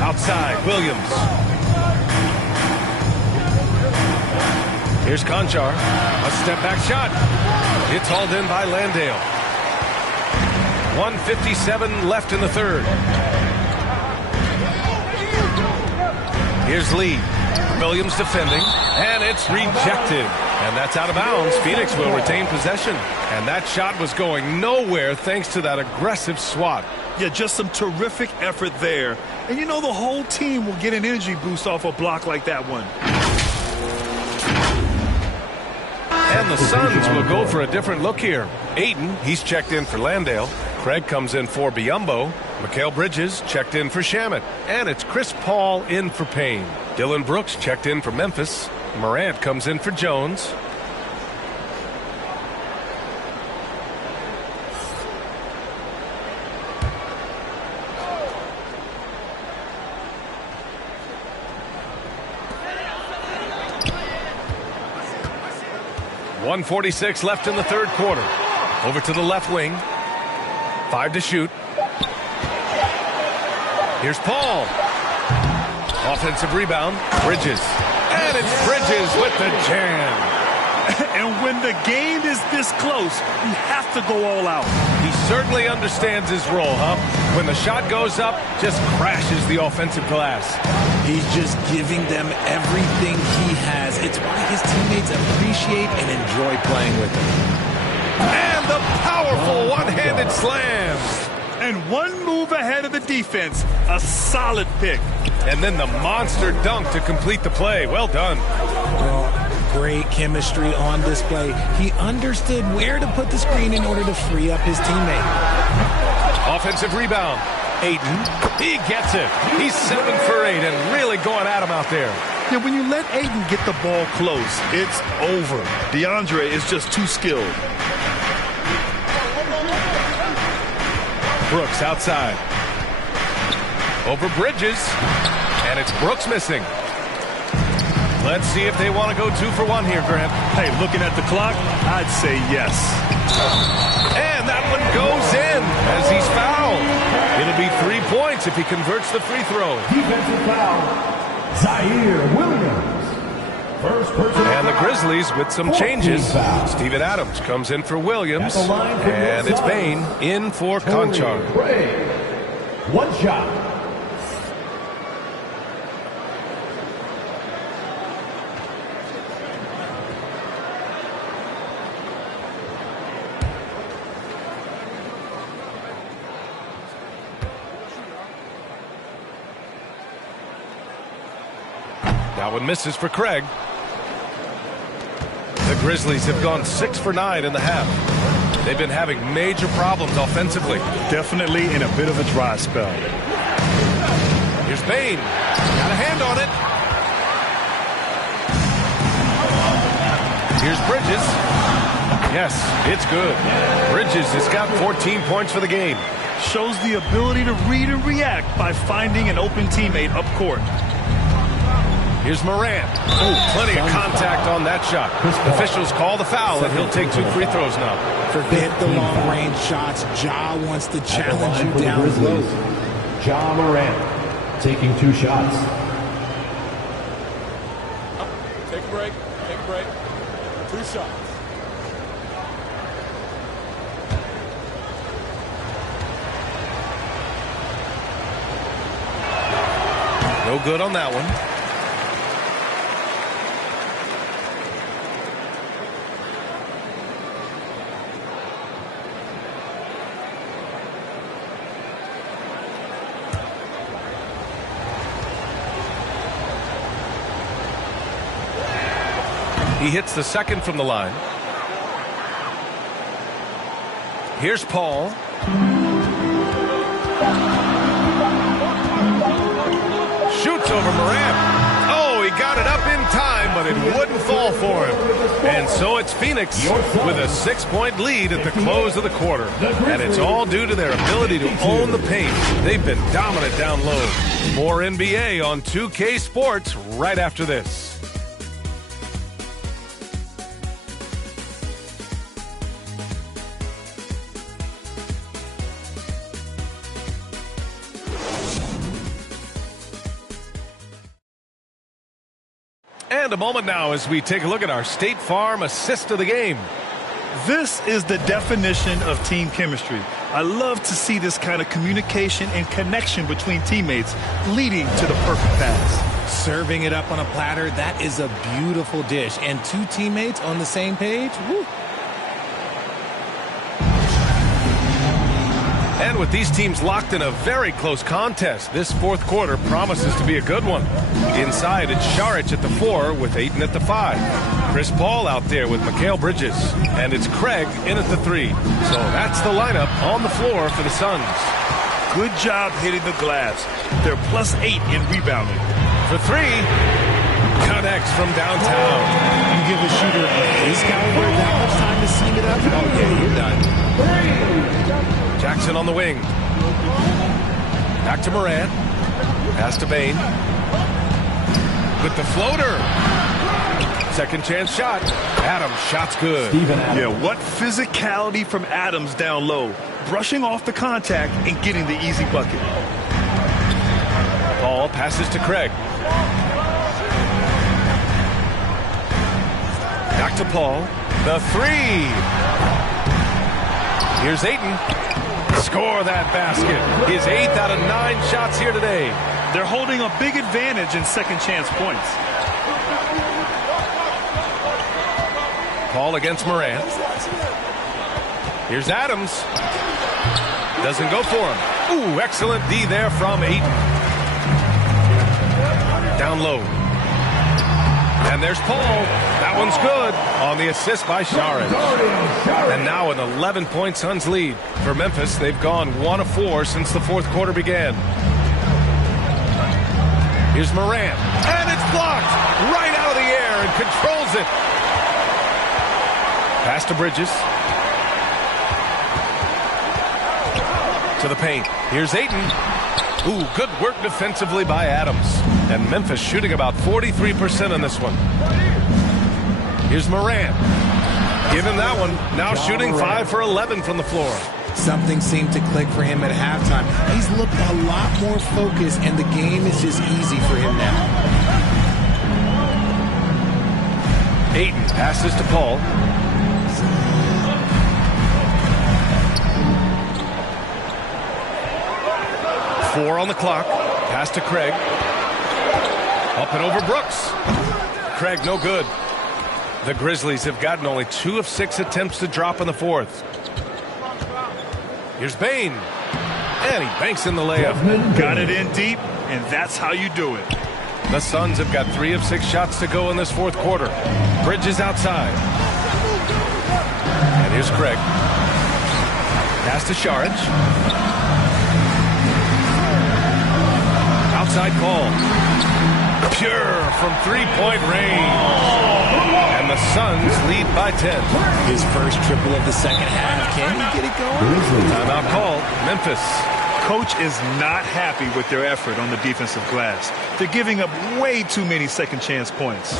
Outside, Williams. Here's Conchar. A step-back shot. It's hauled in by Landale. 1:57 left in the third. Here's Lee. Williams defending, and it's rejected. And that's out of bounds. Phoenix will retain possession. And that shot was going nowhere thanks to that aggressive swat. Yeah, just some terrific effort there. And you know the whole team will get an energy boost off a block like that one. And the Suns will go for a different look here. Ayton, he's checked in for Landale. Craig comes in for Biyombo. Mikal Bridges checked in for Shamet. And it's Chris Paul in for Payne. Dylan Brooks checked in for Memphis. Morant comes in for Jones. .146 left in the third quarter. Over to the left wing. 5 to shoot. Here's Paul. Offensive rebound. Bridges. And it's Bridges with the jam. And when the game is this close, you have to go all out. He certainly understands his role, huh? When the shot goes up, just crashes the offensive glass. He's just giving them everything he has. It's why his teammates appreciate and enjoy playing with him. And the powerful one-handed slam. And one move ahead of the defense. A solid pick. And then the monster dunk to complete the play. Well done. Great chemistry on display. He understood where to put the screen in order to free up his teammate. Offensive rebound. Ayton, he gets it. He's 7 for 8 and really going at him out there. Yeah, when you let Ayton get the ball close, it's over. DeAndre is just too skilled. Brooks outside. Over Bridges. And it's Brooks missing. Let's see if they want to go 2 for 1 here, Grant. Hey, looking at the clock, I'd say yes. And that one goes in as he's fouled. It'll be 3 points if he converts the free throw. Defensive foul, Zaire Williams. First person. And the Grizzlies with some changes. Foul. Steven Adams comes in for Williams. And it's Bane in for Conchar. One shot. That one misses for Craig. The Grizzlies have gone 6 for 9 in the half. They've been having major problems offensively. Definitely in a bit of a dry spell. Here's Bane. Got a hand on it. Here's Bridges. Yes, it's good. Bridges has got 14 points for the game. Shows the ability to read and react by finding an open teammate up court. Here's Morant. Oh, plenty of contact on that shot. Officials call the foul, and he'll take 2 free throws now. Forget the long-range shots. Ja wants to challenge you down low. Ja Morant taking 2 shots. Take a break. Take a break. 2 shots. No good on that one. He hits the second from the line. Here's Paul. Shoots over Morant. Oh, he got it up in time, but it wouldn't fall for him. And so it's Phoenix with a 6-point lead at the close of the quarter. And it's all due to their ability to own the paint. They've been dominant down low. More NBA on 2K Sports right after this. And a moment now as we take a look at our State Farm assist of the game. This is the definition of team chemistry. I love to see this kind of communication and connection between teammates leading to the perfect pass. Serving it up on a platter, that is a beautiful dish. And 2 teammates on the same page, woo. And with these teams locked in a very close contest, this 4th quarter promises to be a good one. Inside, it's Šarić at the 4 with Ayton at the 5. Chris Paul out there with Mikal Bridges. And it's Craig in at the 3. So that's the lineup on the floor for the Suns. Good job hitting the glass. They're +8 in rebounding. For 3, connects from downtown. You give a shooter his caliber that much time to seam it up? Oh, yeah, you're done. Jackson on the wing. Back to Morant. Pass to Bane. With the floater. Second chance shot. Adams, shot's good. Yeah, what physicality from Adams down low. Brushing off the contact and getting the easy bucket. Paul passes to Craig. Back to Paul. The three. Here's Ayton. Score that basket. His 8th out of 9 shots here today. They're holding a big advantage in second chance points. Paul against Morant. Here's Adams. Doesn't go for him. Ooh, excellent D there from Ayton. Down low. And there's Paul. That one's good on the assist by Saric. And now an 11-point Suns lead. For Memphis, they've gone 1 of 4 since the fourth quarter began. Here's Morant. And it's blocked right out of the air and controls it. Pass to Bridges. To the paint. Here's Ayton. Ooh, good work defensively by Adams. And Memphis shooting about 43% on this one. Here's Morant. Give him that one. Now shooting 5 for 11 from the floor. Something seemed to click for him at halftime. He's looked a lot more focused, and the game is just easy for him now. Ayton passes to Paul. Four on the clock. Pass to Craig. Up and over Brooks. Craig, no good. The Grizzlies have gotten only 2 of 6 attempts to drop in the fourth. Here's Bane. And he banks in the layup. Got it in deep, and that's how you do it. The Suns have got 3 of 6 shots to go in this fourth quarter. Bridges outside. And here's Craig. Pass to Saric. Outside call. Pure from three-point range. And the Suns lead by 10. His first triple of the second half. Can he get it going? Timeout call. Memphis. Coach is not happy with their effort on the defensive glass. They're giving up way too many second chance points.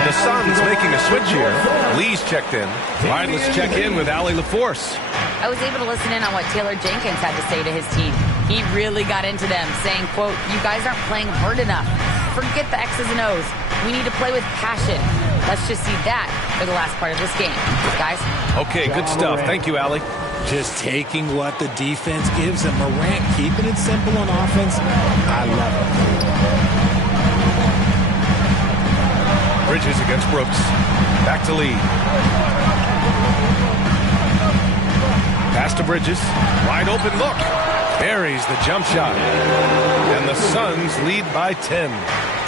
The Suns making a switch here. Lee's checked in. All right, let's check in with Allie LaForce. I was able to listen in on what Taylor Jenkins had to say to his team. He really got into them, saying, quote, "You guys aren't playing hard enough. Forget the X's and O's. We need to play with passion. Let's just see that for the last part of this game. Guys." Okay, good stuff. Thank you, Allie. Just taking what the defense gives him. Morant keeping it simple on offense. I love it. Bridges against Brooks. Back to Lee. Pass to Bridges. Wide open look. Buries the jump shot. And the Suns lead by 10.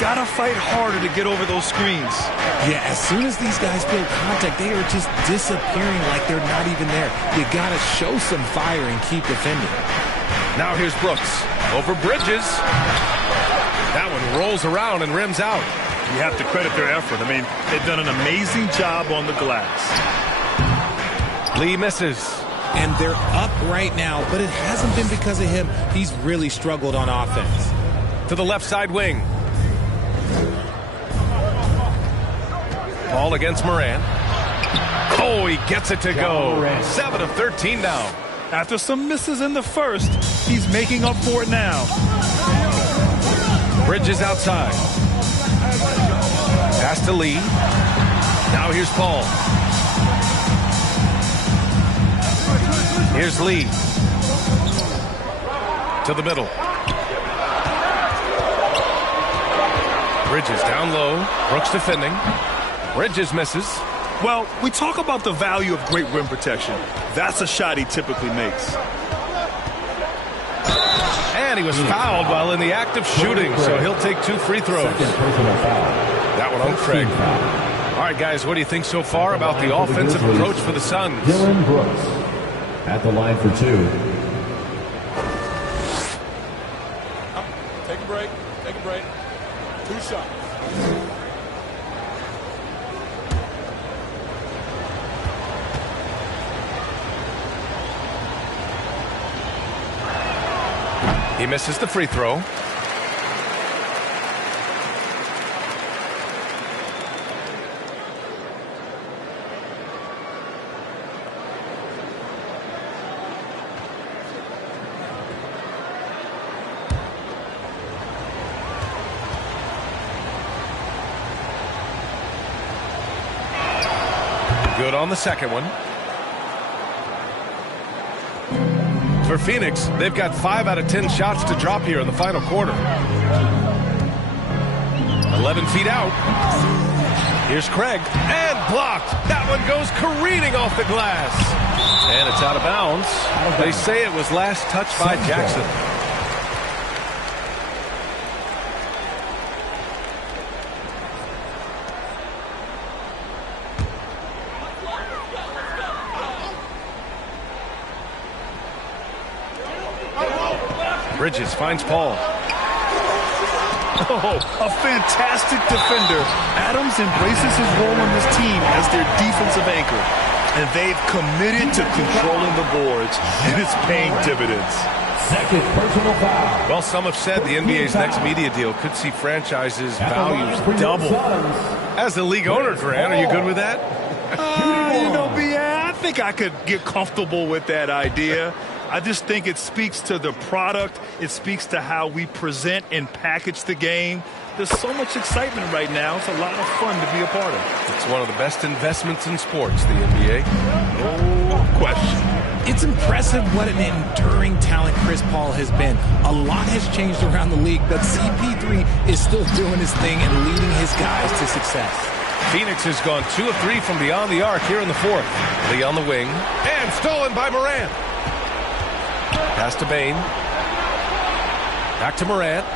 Gotta fight harder to get over those screens. Yeah, as soon as these guys build contact, they are just disappearing like they're not even there. You gotta show some fire and keep defending. Now here's Brooks. Over Bridges. That one rolls around and rims out. You have to credit their effort. I mean, they've done an amazing job on the glass. Lee misses. And they're up right now, but it hasn't been because of him. He's really struggled on offense. To the left side wing. Paul against Morant. Oh, he gets it to go. 7 of 13 now. After some misses in the first, he's making up for it now. Bridges outside. Pass to Lee. Now here's Paul. Here's Lee. To the middle. Bridges down low. Brooks defending. Bridges misses. Well, we talk about the value of great rim protection. That's a shot he typically makes. And he was fouled while in the act of shooting, so he'll take 2 free throws. That one on Craig. All right, guys, what do you think so far about the offensive approach for the Suns? Dillon Brooks at the line for 2. Take a break. Take a break. 2 shots. He misses the free throw. Good on the second one. For Phoenix, they've got 5 out of 10 shots to drop here in the final quarter. 11 feet out. Here's Craig, and blocked. That one goes careening off the glass. And it's out of bounds. They say it was last touched by Jackson. Bridges finds Paul. Oh, a fantastic defender. Adams embraces his role on this team as their defensive anchor. And they've committed to controlling the boards, and it's paying dividends. Second personal foul. Well, some have said the NBA's next media deal could see franchises' values double. As the league owner, Grant, are you good with that? I think I could get comfortable with that idea. I just think it speaks to the product. It speaks to how we present and package the game. There's so much excitement right now. It's a lot of fun to be a part of. It's one of the best investments in sports, the NBA. No question. It's impressive what an enduring talent Chris Paul has been. A lot has changed around the league, but CP3 is still doing his thing and leading his guys to success. Phoenix has gone 2 of 3 from beyond the arc here in the fourth. Lee on the wing. And stolen by Morant. Pass to Bane. Back to Morant.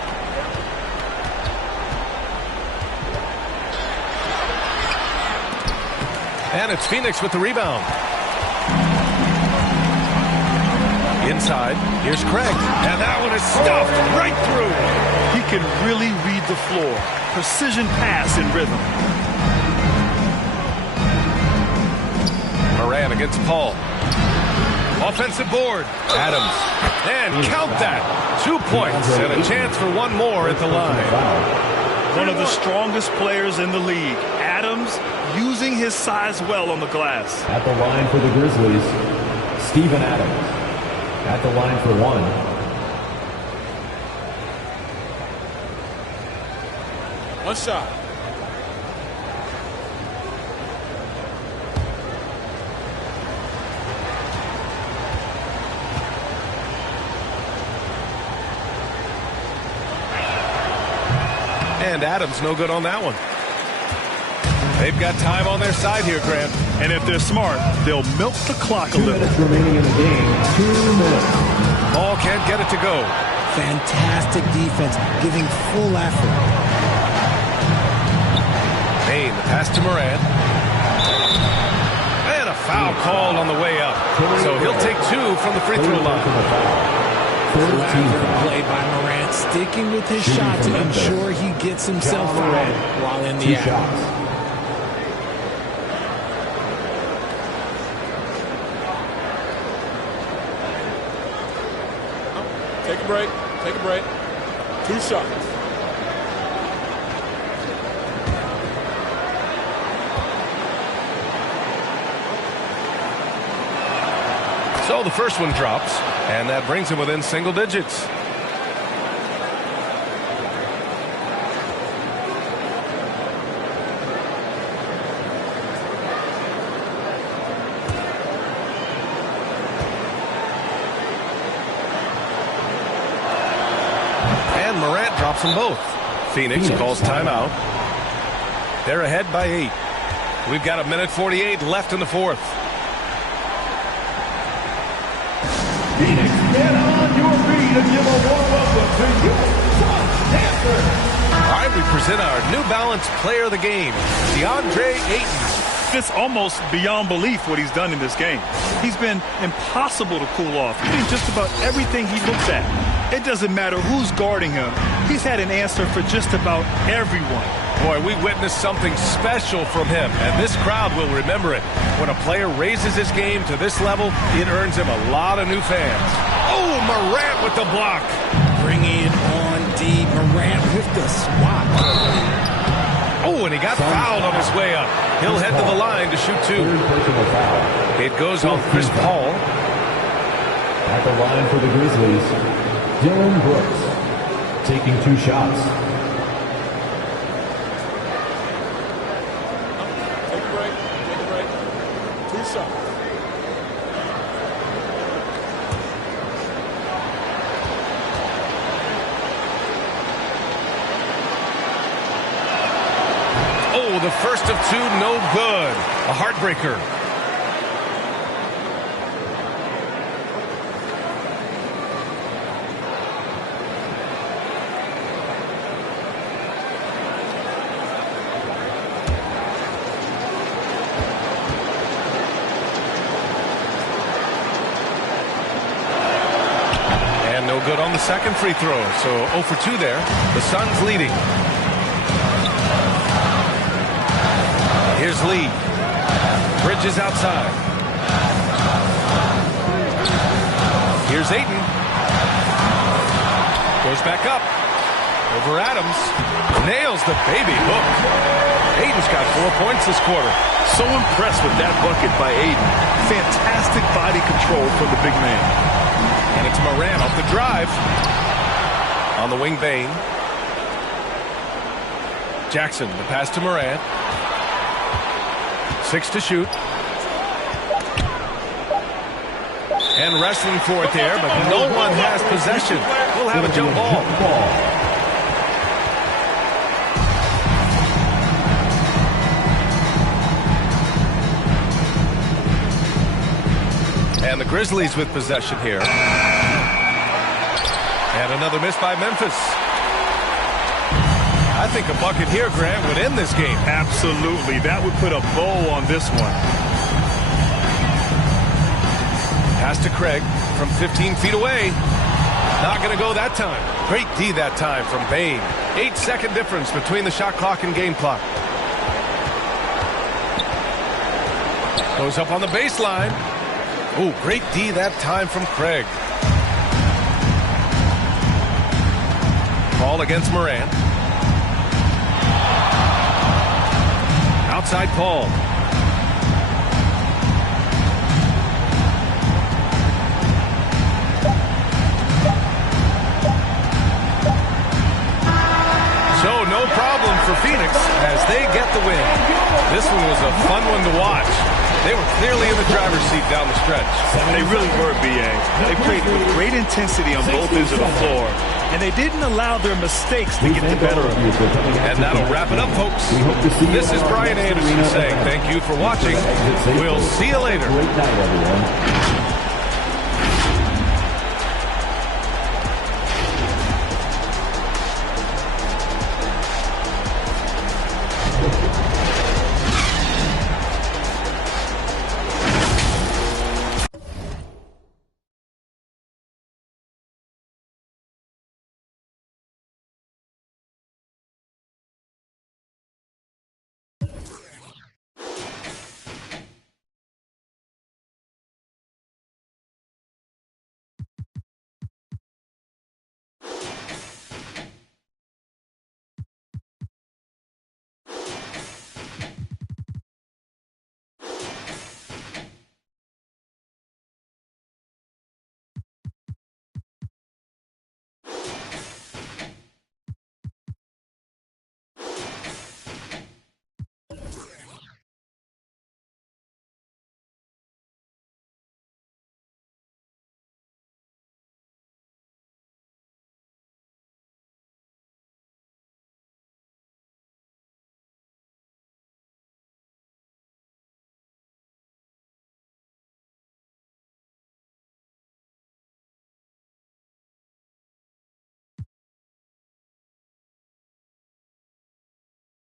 And it's Phoenix with the rebound. Inside, here's Craig. And that one is stuffed right through. He can really read the floor. Precision pass in rhythm. Morant against Paul. Offensive board. Adams. And count that. 2 points and a chance for one more at the line. One of the strongest players in the league. Adams using his size well on the glass. At the line for the Grizzlies, Steven Adams. At the line for 1. One shot. And Adams no good on that one. They've got time on their side here, Grant. And if they're smart, they'll milk the clock a little. 2 minutes remaining in the game. 2 minutes. Paul can't get it to go. Fantastic defense, giving full effort. Bane, the pass to Morant. And a foul called on the way up. So he'll take 2 from the free throw line. Clever play by Morant, sticking with his shot to ensure he gets himself fouled while in the act. Take a break. Take a break. 2 shots. So the first one drops, and that brings him within single digits. and Morant drops them both. Phoenix calls timeout. They're ahead by 8. We've got 1:48 left in the fourth. Phoenix, get on your feet and give a warm welcome to your Sun Panther. All right, we present our New Balance Player of the Game, DeAndre Ayton. It's almost beyond belief what he's done in this game. He's been impossible to cool off. He's been just about everything he looks at. It doesn't matter who's guarding him. He's had an answer for just about everyone. Boy, we witnessed something special from him, and this crowd will remember it. When a player raises his game to this level, it earns him a lot of new fans. Oh, Morant with the block. Bringing it on D. Morant with the swat. Oh, and he got fouled on his way up. He'll head to the line to shoot 2. It goes on Chris Paul. At the line for the Grizzlies, Dylan Brooks, taking 2 shots. Take a break. 2 shots. Oh, the first of 2, no good. A heartbreaker. And no good on the second free throw. So 0 for 2 there. The Suns leading. Here's Lee. Bridges outside. Here's Ayton. Goes back up. Over Adams. Nails the baby hook. Ayton's got 4 points this quarter. So impressed with that bucket by Ayton. Fantastic body control from the big man. And it's Morant off the drive. On the wing, Bane. Jackson, the pass to Morant. 6 to shoot. And wrestling for it there, but no one has possession. We'll have a jump ball. And the Grizzlies with possession here. And another miss by Memphis. I think a bucket here, Grant, would end this game. Absolutely. That would put a bow on this one. Pass to Craig from 15 feet away. Not going to go that time. Great D that time from Bane. 8-second difference between the shot clock and game clock. Goes up on the baseline. Oh, great D that time from Craig. Ball against Morant. Outside Paul. So no problem for Phoenix as they get the win. This one was a fun one to watch. They were clearly in the driver's seat down the stretch. They really were, B.A. They played with great intensity on both ends of the floor, and they didn't allow their mistakes to get the better of them. And that'll wrap it up, folks. This is Brian Anderson saying thank you for watching. We'll see you later. Great night, everyone.